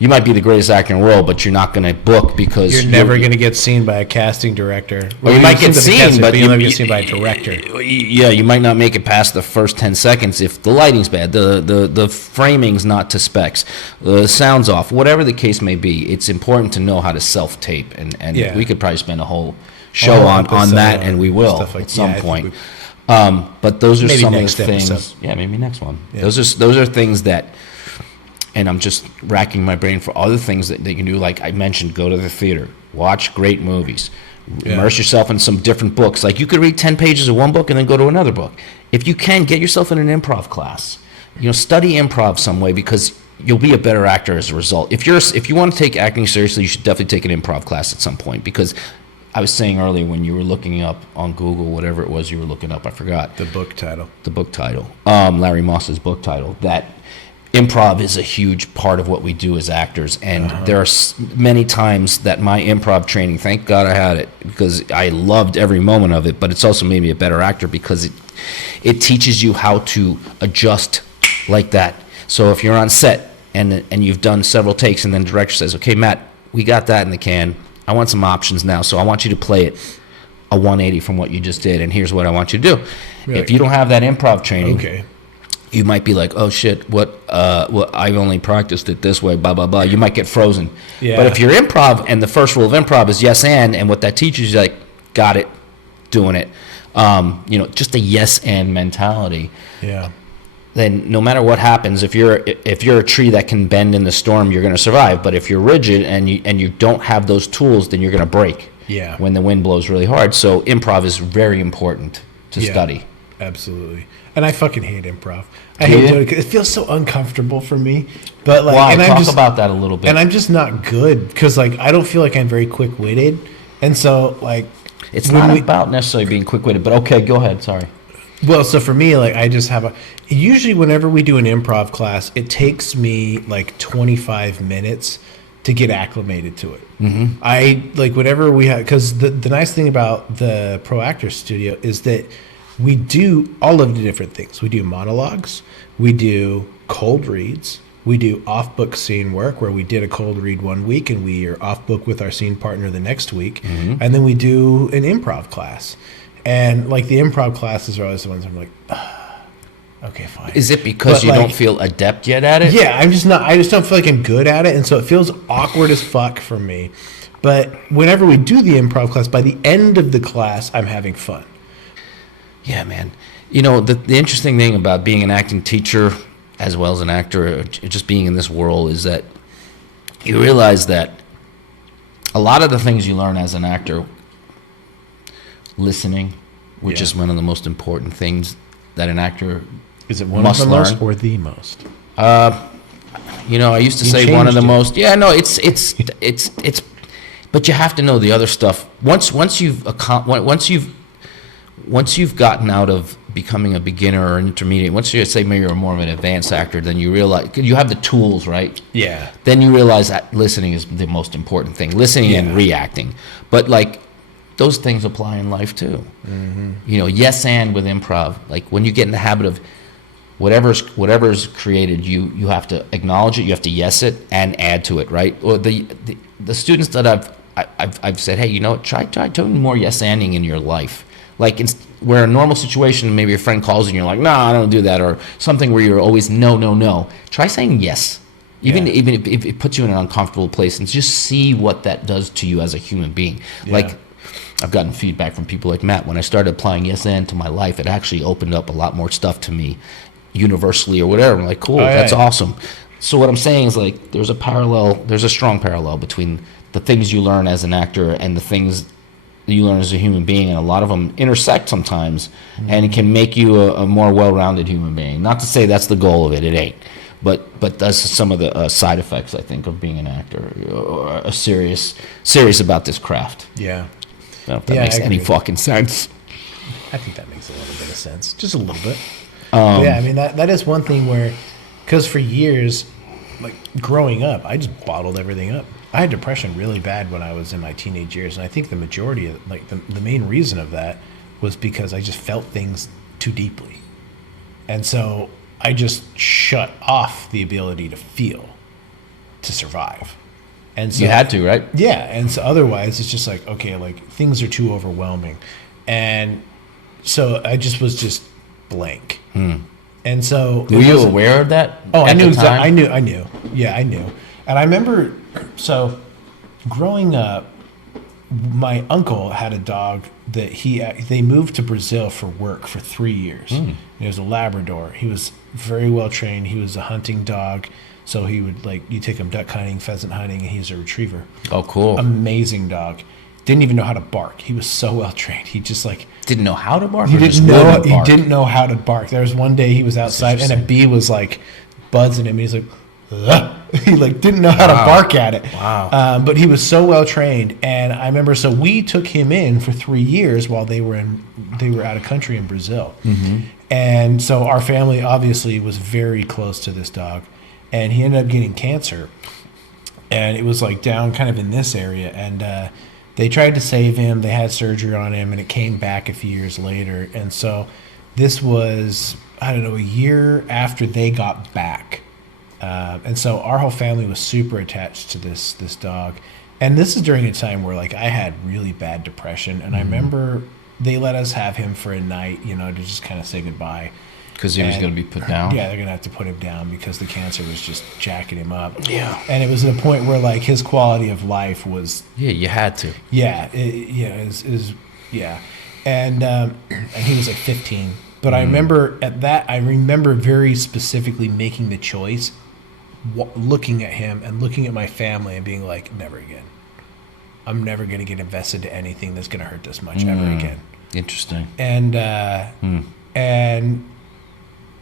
you might be the greatest actor in the world, but you're not going to book, because you're never going to get seen by a casting director. Well, you might get seen, but you'll never get seen by a director. Yeah, you might not make it past the first 10 seconds if the lighting's bad, the framing's not to specs, the sound's off, whatever the case may be. It's important to know how to self-tape, and we could probably spend a whole show on that, and we will at some point. But those are some of the things. Episode. Yeah, maybe next one. Yeah. Those are things that. And I'm just racking my brain for other things that you can do. Like I mentioned, go to the theater, watch great movies, immerse yourself in some different books. Like you could read 10 pages of one book and then go to another book. If you can, get yourself in an improv class. Study improv some way, because you'll be a better actor as a result. If you want to take acting seriously, you should definitely take an improv class at some point, because I was saying earlier, when you were looking up on Google, whatever it was you were looking up, I forgot. The book title. Larry Moss's book title, that improv is a huge part of what we do as actors, and there are many times that my improv training, thank God I had it, because I loved every moment of it, but it's also made me a better actor, because it teaches you how to adjust like that. So if you're on set and you've done several takes, and then the director says, okay, Matt, we got that in the can, I want some options now, so I want you to play it a 180 from what you just did, and here's what I want you to do. Really? If you don't have that improv training, you might be like, oh shit, what I've only practiced it this way, blah blah blah. You might get frozen. Yeah. But if you're improv, and the first rule of improv is yes and what that teaches you, like, got it, doing it. Just a yes and mentality. Yeah. Then no matter what happens, if you're a tree that can bend in the storm, you're going to survive. But if you're rigid and you don't have those tools, then you're going to break. Yeah. When the wind blows really hard. So improv is very important to study. Absolutely. And I fucking hate improv. I hate doing it because it feels so uncomfortable for me. But like, and talk about that a little bit. And I'm just not good, because like I don't feel like I'm very quick-witted, and so like it's not about necessarily being quick-witted. But okay, go ahead. Sorry. Well, so for me, like I just have usually whenever we do an improv class, it takes me like 25 minutes to get acclimated to it. Mm-hmm. I like whenever we have, because the nice thing about the Pro Actor Studio is that we do all of the different things. We do monologues, we do cold reads, we do off-book scene work, where we did a cold read one week and we are off-book with our scene partner the next week, and then we do an improv class. And like the improv classes are always the ones I'm like, okay, fine. Is it because you don't feel adept yet at it? Yeah, I'm just not. I just don't feel like I'm good at it, and so it feels awkward as fuck for me. But whenever we do the improv class, by the end of the class, I'm having fun. Yeah, man. The interesting thing about being an acting teacher as well as an actor, just being in this world, is that you realize that a lot of the things you learn as an actor, listening, which is one of the most important things that an actor is it one must of the learn. Most or the most? I used to say one of the most. Yeah, no, it's but you have to know the other stuff. Once you've once you've gotten out of becoming a beginner or intermediate, once you say maybe you're more of an advanced actor, then you realize you have the tools, right? Yeah. Then you realize that listening is the most important thing, listening and reacting. But like those things apply in life too. You know, yes and with improv, like when you get in the habit of whatever's created, you have to acknowledge it, you have to yes it and add to it, right? Or the students that I've said, hey, you know what, try doing more yes-anding in your life. Like, where a normal situation, maybe a friend calls you and you're like, no, I don't do that, or something where you're always no. Try saying yes, even if it puts you in an uncomfortable place, and just see what that does to you as a human being. Yeah. Like, I've gotten feedback from people like Matt. When I started applying yes and to my life, it actually opened up a lot more stuff to me, universally or whatever. I'm like, cool, that's awesome. So what I'm saying is, like, there's a strong parallel between the things you learn as an actor and the things you learn as a human being, and a lot of them intersect sometimes, and it can make you a more well-rounded human being. Not to say that's the goal of it, it ain't, but that's some of the side effects, I think, of being an actor, or a serious about this craft. Yeah. I don't know if that makes any fucking sense. I think that makes a little bit of sense, just a little bit. Yeah, I mean, that is one thing where, because for years, like growing up, I just bottled everything up. I had depression really bad when I was in my teenage years, and I think the majority of, like, the main reason of that was because I just felt things too deeply. And so I just shut off the ability to feel, to survive. And so, you had to, right? Yeah, and so otherwise it's just like, okay, like things are too overwhelming. And so I just was just blank. And so were you aware of that? Oh, I knew exactly. I knew. Yeah, I knew. And I remember, so growing up, my uncle had a dog that they moved to Brazil for work for 3 years. He was a Labrador. He was very well trained. He was a hunting dog. So he would, like, you take him duck hunting, pheasant hunting, and he's a retriever. Oh, cool. Amazing dog. Didn't even know how to bark. He was so well trained. He just, like, didn't know how to bark. He didn't know how to bark. There was one day he was outside and a bee was like buzzing him. He's like, ugh. He like didn't know how to bark at it. Wow. But he was so well trained, and I remember. So we took him in for 3 years while they were out of country in Brazil, and so our family obviously was very close to this dog, and he ended up getting cancer, and it was like down kind of in this area, and they tried to save him. They had surgery on him, and it came back a few years later, and so this was, I don't know, a year after they got back. And so our whole family was super attached to this dog. And this is during a time where, like, I had really bad depression. And I remember they let us have him for a night, you know, to just kind of say goodbye. Because he was going to be put down? Yeah, they're going to have to put him down because the cancer was just jacking him up. Yeah. And it was at a point where, like, his quality of life was... Yeah, you had to. Yeah. Yeah. And he was like 15. But I remember very specifically making the choice, looking at him and looking at my family and being like, never again. I'm never going to get invested to anything that's going to hurt this much ever again. Interesting. And and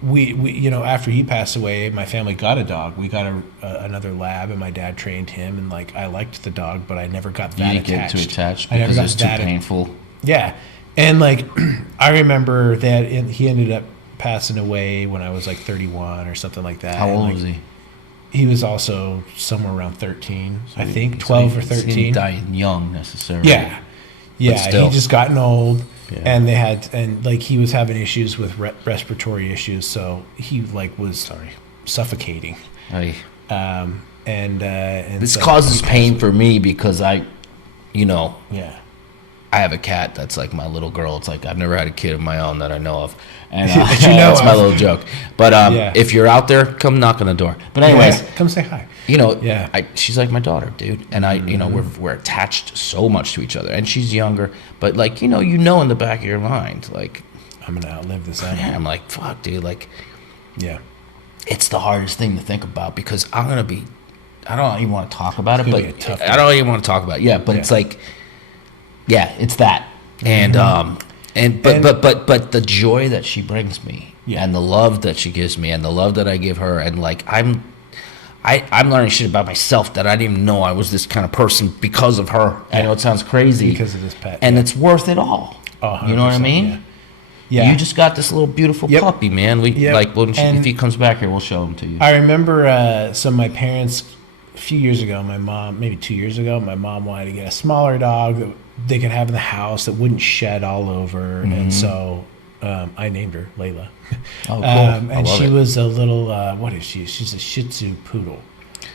we you know, after he passed away, my family got a dog. We got another lab, and my dad trained him, and like I liked the dog, but I never got that attached. You didn't get too attached because it was too painful. Yeah. And like I remember that he ended up passing away when I was like 31 or something like that. How old was he? He was also somewhere around 13, I think, 12 or 13. He didn't die young necessarily. Yeah. Yeah, he just gotten old, and he was having issues with respiratory issues, so he like was suffocating. And this so causes pain for me because I have a cat that's like my little girl. It's like I've never had a kid of my own that I know of, and that's my little joke. But if you're out there, come knock on the door. But anyways, come say hi. She's like my daughter, dude, and we're attached so much to each other. And she's younger, but like in the back of your mind, like I'm gonna outlive this animal. I'm like, fuck, dude, like, yeah, it's the hardest thing to think about because I don't even want to talk about it, but I don't even want to talk about it. Yeah, but it's like. Yeah, it's that, and but the joy that she brings me, and the love that she gives me, and the love that I give her, and like I'm learning shit about myself that I didn't even know I was this kind of person because of her. I know it sounds crazy because of this pet, and it's worth it all. Oh, you know what I mean? Yeah. You just got this little beautiful puppy, man. If he comes back here, we'll show him to you. I remember, so my parents, a few years ago, maybe 2 years ago, my mom wanted to get a smaller dog that they could have in the house that wouldn't shed all over. Mm-hmm. And so I named her Layla. Oh, cool. And she was a little, what is she? She's a Shih Tzu poodle.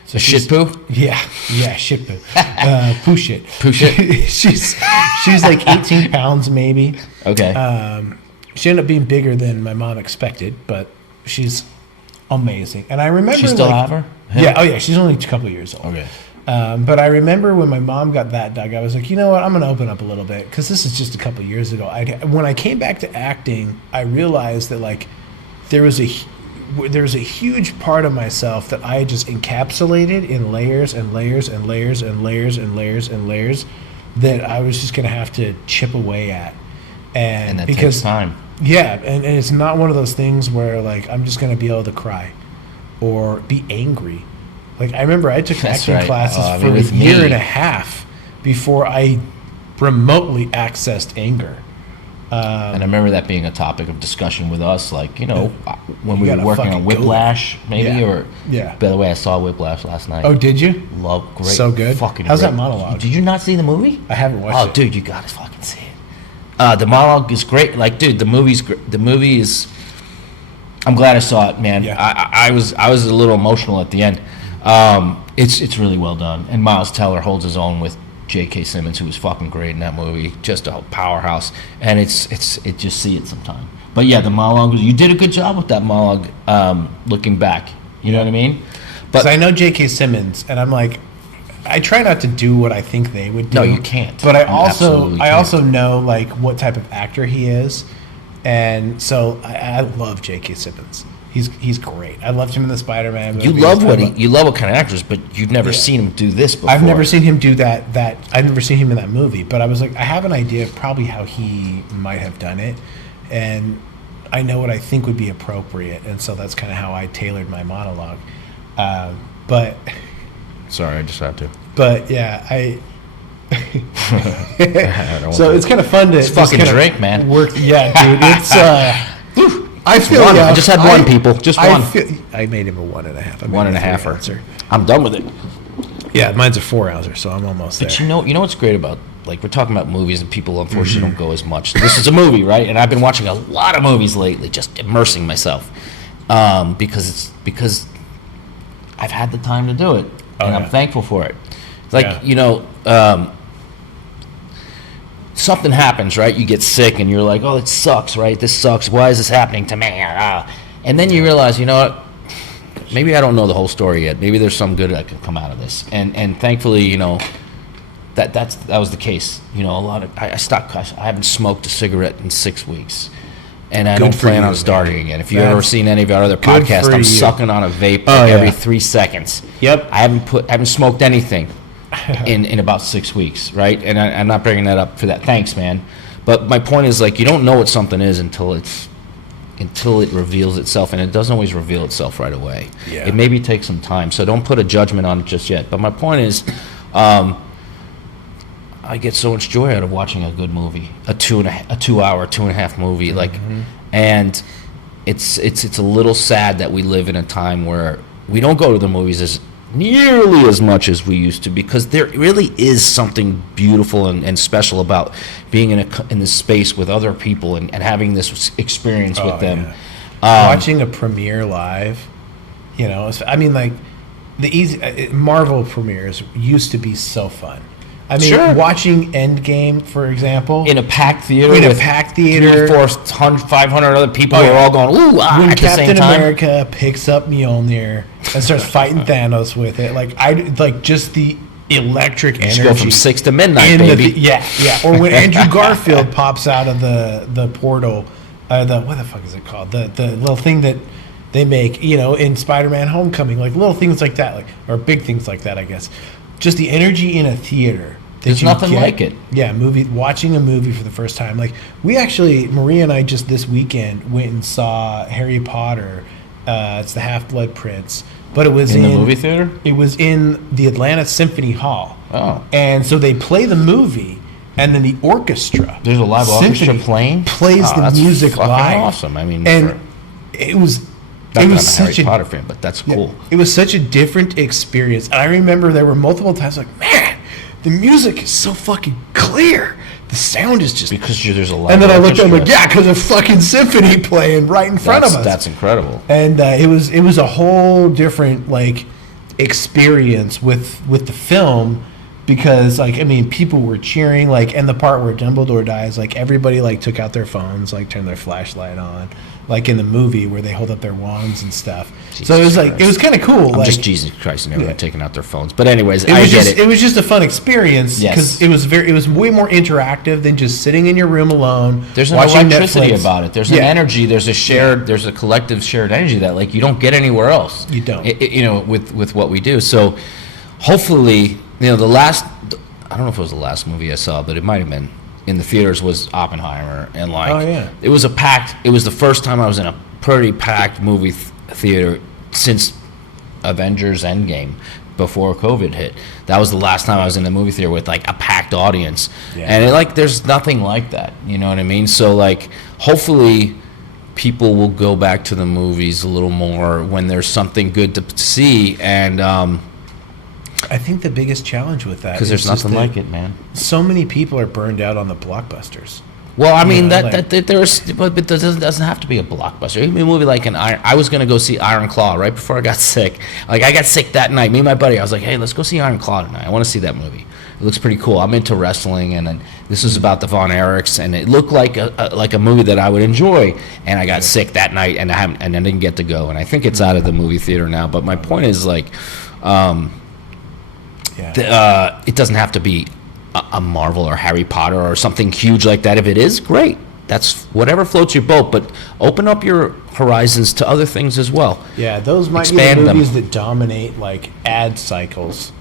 So a shit poo? Yeah, shit poo. Poo shit. Poo shit. she's like 18 pounds maybe. Okay. She ended up being bigger than my mom expected, but she's amazing. And I remember, she still have her? Yeah. Oh yeah, she's only a couple of years old. Okay. But I remember when my mom got that dog, I was like, you know what? I'm going to open up a little bit because this is just a couple of years ago. When I came back to acting, I realized that like there was a huge part of myself that I just encapsulated in layers and layers and layers and layers and layers and layers that I was just going to have to chip away at. And that takes time. Yeah, and it's not one of those things where like I'm just going to be able to cry or be angry. Like I remember I took acting classes for a year and a half before I remotely accessed anger. And I remember that being a topic of discussion with us, like, when we were working on Whiplash, maybe, by the way, I saw Whiplash last night. Oh, did you? Great. So good. Fucking How's great. That monologue? Did you not see the movie? I haven't watched it. Oh, dude, you gotta fucking see it. The monologue is great. Like, dude, the movie is, I'm glad I saw it, man. Yeah. I was a little emotional at the end. It's really well done. And Miles Teller holds his own with J.K. Simmons, who was fucking great in that movie, just a powerhouse. And it just see it sometime. But yeah, the monologue, you did a good job with that monologue. Looking back, you know what I mean? But I know J.K. Simmons, and I'm like, I try not to do what I think they would do. No, you can't. But I also know like what type of actor he is, and so I love J.K. Simmons. He's great. I loved him in the Spider-Man movie. You love what kind of actors, but you've never seen him do this before. I've never seen him do that. I've never seen him in that movie. But I was like, I have an idea of probably how he might have done it, and I know what I think would be appropriate, and so that's kind of how I tailored my monologue. But sorry, I just had to. But yeah, so it's kind of fun to fucking drink, man. Work, yeah, dude. It's I feel one. I just had one, people. Just one. I made him a 1.5. 1.5. I'm done with it. Yeah, mine's a 4-ouncer, so I'm almost there. But you know what's great about, like, we're talking about movies and people unfortunately don't go as much. This is a movie, right? And I've been watching a lot of movies lately, just immersing myself, because I've had the time to do it, and I'm thankful for it. It's like, something happens, right? You get sick and you're like, oh, it sucks, right? This sucks. Why is this happening to me? And then you realize, you know what? Maybe I don't know the whole story yet. Maybe there's some good that can come out of this. And thankfully, that was the case. I stopped. I haven't smoked a cigarette in 6 weeks. And I don't plan on starting again. If you've ever seen any of our other podcasts, I'm sucking on a vape every 3 seconds. Yep. I haven't smoked anything in about 6 weeks, right? And I'm not bringing that up for that. Thanks, man. But my point is, like, you don't know what something is until it reveals itself, and it doesn't always reveal itself right away. Yeah. It maybe takes some time, so don't put a judgment on it just yet. But my point is, I get so much joy out of watching a good movie, a 2-hour, 2.5 movie, and it's a little sad that we live in a time where we don't go to the movies as nearly as much as we used to, because there really is something beautiful and special about being in this space with other people and having this experience with them. Yeah. Watching a premiere live, I mean, like the Marvel premieres used to be so fun. I mean, watching Endgame, for example, in a packed theater, 300, 400, 500 other people who are all going, ooh, when at Captain the same time. America picks up Mjolnir and starts fighting Thanos with it, like just the electric energy. Go from 6 to midnight, baby. Yeah. Or when Andrew Garfield pops out of the portal, what the fuck is it called? The little thing that they make, in Spider-Man: Homecoming, like little things like that, or big things like that, I guess. Just the energy in a theater. There's nothing like it. Yeah, watching a movie for the first time. Like, Maria and I just this weekend went and saw Harry Potter. It's the Half-Blood Prince. But it was in the movie theater? It was in the Atlanta Symphony Hall. Oh. And so they play the movie, and then the orchestra. There's a live orchestra playing? Plays the music live. Awesome. I mean, and it was such a Harry Potter fan, but that's cool. It was such a different experience. And I remember there were multiple times like, man, the music is so fucking clear. The sound is just because there's a live. And then I looked at him like, yeah, because a fucking symphony playing right in front of us. That's incredible. And it was a whole different like experience with the film. Because, like, I mean, people were cheering, like, and the part where Dumbledore dies, like, everybody, like, took out their phones, like, turned their flashlight on, like in the movie where they hold up their wands and stuff. Jesus so it was Christ. like, it was kind of cool. I'm like, just Jesus Christ and everyone taking out their phones. But anyways, I get it. It was just a fun experience because it was way more interactive than just sitting in your room alone. There's an electricity about it. There's an energy. There's a collective shared energy that, like, you don't get anywhere else. You don't. With what we do. So hopefully, the last, I don't know if it was the last movie I saw, but it might have been in the theaters, was Oppenheimer. And it was the first time I was in a pretty packed movie theater since Avengers Endgame, before COVID hit. That was the last time I was in the movie theater with, like, a packed audience. And there's nothing like that, you know what I mean? So, like, hopefully people will go back to the movies a little more when there's something good to see. And I think the biggest challenge with that because there's nothing like it, man. So many people are burned out on the blockbusters. Well, I mean, but it doesn't have to be a blockbuster. Even a movie like I was going to go see Iron Claw right before I got sick. Like, I got sick that night. Me and my buddy, I was like, hey, let's go see Iron Claw tonight. I want to see that movie. It looks pretty cool. I'm into wrestling, and then this was about the Von Erichs, and it looked like a movie that I would enjoy. And I got sick that night, and I didn't get to go. And I think it's out of the movie theater now. But my point is, like, it doesn't have to be a Marvel or Harry Potter or something huge like that. If it is, great. That's whatever floats your boat, but open up your horizons to other things as well. Yeah, those might be the movies that dominate, like, ad cycles,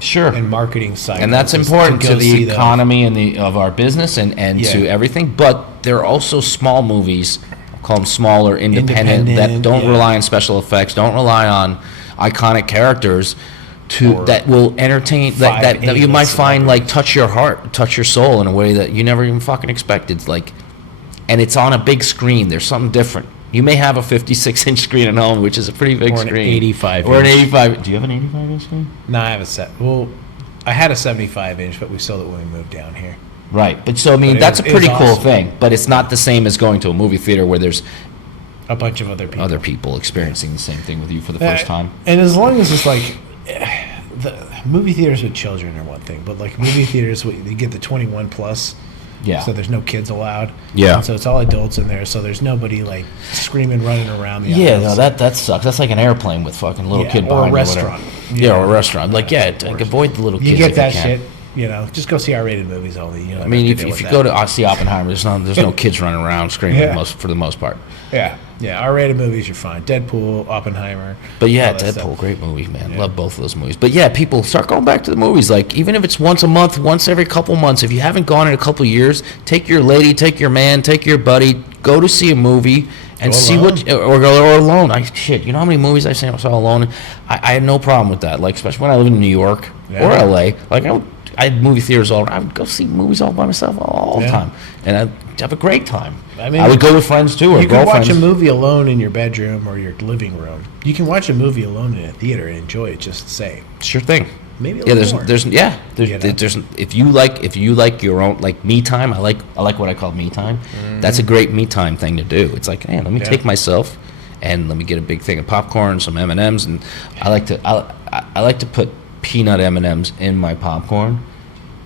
Sure. and marketing cycles. And that's important to the economy and of our business and to everything. But there are also small movies, I'll call them smaller, independent that don't rely on special effects, don't rely on iconic characters, that will entertain, that you might find, like, touch your heart, touch your soul in a way that you never even fucking expected. Like, and it's on a big screen. There's something different. You may have a 56-inch screen at home, which is a pretty big screen. 85. Or an 85. Do you have an 85-inch screen? No, I have I had a 75-inch, but we sold it when we moved down here. Right, but so I mean, that's a pretty cool thing. But it's not the same as going to a movie theater where there's a bunch of other people experiencing the same thing with you for the first time. And as long as it's like, the movie theaters with children are one thing, but, like, movie theaters, you get the 21 plus. Yeah. So there's no kids allowed. Yeah. And so it's all adults in there. So there's nobody, like, screaming, running around the aisles. No, that sucks. That's like an airplane with fucking little kid behind you. Or a restaurant. Or a restaurant. Like, avoid the little kids. You get that shit. Just go see R-rated movies only. I mean, if you go to see Oppenheimer, there's no kids running around screaming for the most part. Yeah, R-rated movies, you're fine. Deadpool, Oppenheimer. But yeah, Deadpool, great movie, man. Love both of those movies. But yeah, people start going back to the movies. Like, even if it's once a month, once every couple months, if you haven't gone in a couple years, take your lady, take your man, take your buddy, go to see a movie and see or go alone. You know how many movies I saw alone? I had no problem with that. Like, especially when I lived in New York or LA. Like, I had movie theaters all. I would go see movies all by myself all the time, and I'd have a great time. I mean, I would go with friends too, or you can watch a movie alone in your bedroom or your living room. You can watch a movie alone in a theater and enjoy it just the same. Sure thing. Maybe a little more. There's if you like your own, like, me time. I like what I call me time. Mm-hmm. That's a great me time thing to do. It's like, hey, let me take myself and let me get a big thing of popcorn, some M&Ms, and I like to put peanut M&Ms in my popcorn,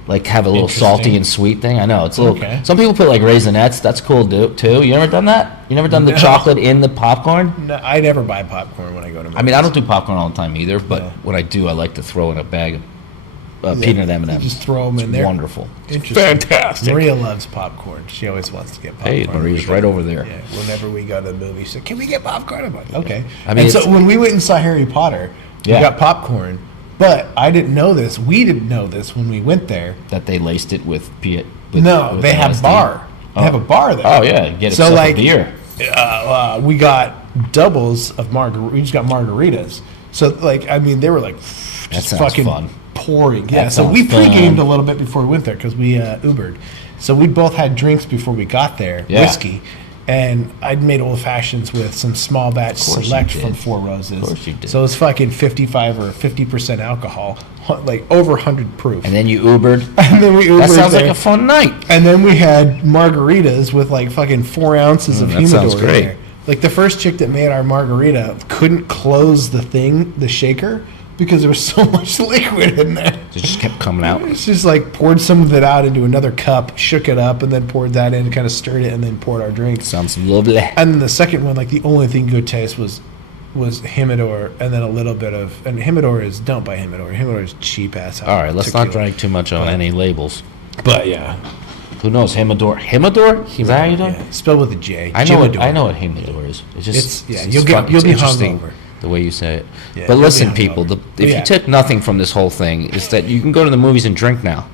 like, have a little salty and sweet thing. I know it's a little. Okay. Some people put, like, Raisinets. That's cool too. You never done that? You never done the chocolate in the popcorn? No, I never buy popcorn when I go to movies. I mean, I don't do popcorn all the time either, but when I do, I like to throw in a bag of peanut M&Ms. Just throw them in there. Wonderful. Interesting. Fantastic. Maria loves popcorn. She always wants to get popcorn. Hey, Maria's right over there. Yeah. Whenever we go to the movie, she said, "Can we get popcorn?" I'm like, "Okay." I mean, and so when we went and saw Harry Potter, we got popcorn. But I didn't know this. We didn't know this when we went there. That they laced it with No, they have bar. They have a bar there. Oh yeah, get a beer. We got doubles of margarita. We just got margaritas. So, like, I mean, they were like, just fucking fun. pouring. Yeah, That so we sounds fun. pre-gamed a little bit before we went there because we Ubered. So we both had drinks before we got there, Yeah. whiskey. And I'd made old fashions with some small batch course you select did. from Four Roses. Of course you did. So it was fucking 55 or 50% alcohol, like over 100 proof. And then you Ubered. And then we Ubered That sounds like there. a fun night. And then we had margaritas with like fucking 4 ounces of that humidor sounds in great. there. Like the first chick that made our margarita couldn't close the shaker, because there was so much liquid in there. It just kept coming out. She just like poured some of it out into another cup, shook it up, and then poured that in, kind of stirred it, and then poured our drinks. Sounds lovely. And then the second one, like the only thing good taste was Humidor, and then a little bit of, and Humidor is, don't buy Humidor. Humidor is cheap ass. All right, let's not drink too much on any labels. But yeah, Who knows? Humidor? Humidor? Is that how you do? yeah, spelled with a J. I know. Jimidor. I know what humidor is. It's just. You'll be interesting hungover. the way you say it. Yeah, but you'll listen, be people. hungover. If Yeah. you took nothing from this whole thing, is that you can go to the movies and drink now.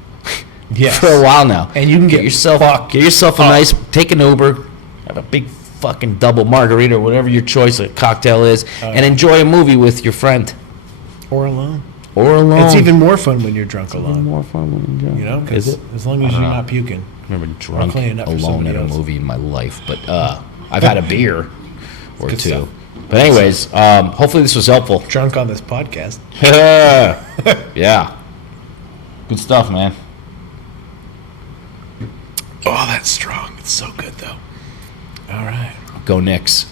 Yes. For a while now, And you can get yourself a nice, take an Uber, have a big fucking double margarita or whatever your choice of cocktail is, and enjoy a movie with your friend or alone. or alone. It's even more fun when you're drunk Even alone. more fun when you're drunk. You know, Is because it? as long as you're not puking. I've never drunk cleaning up for alone somebody in a else. movie in my life, but I've had a beer or good two. stuff. But anyways, hopefully this was helpful. Drunk on this podcast. Yeah. Good stuff, man. Oh, that's strong. It's so good, though. All right. Go Knicks.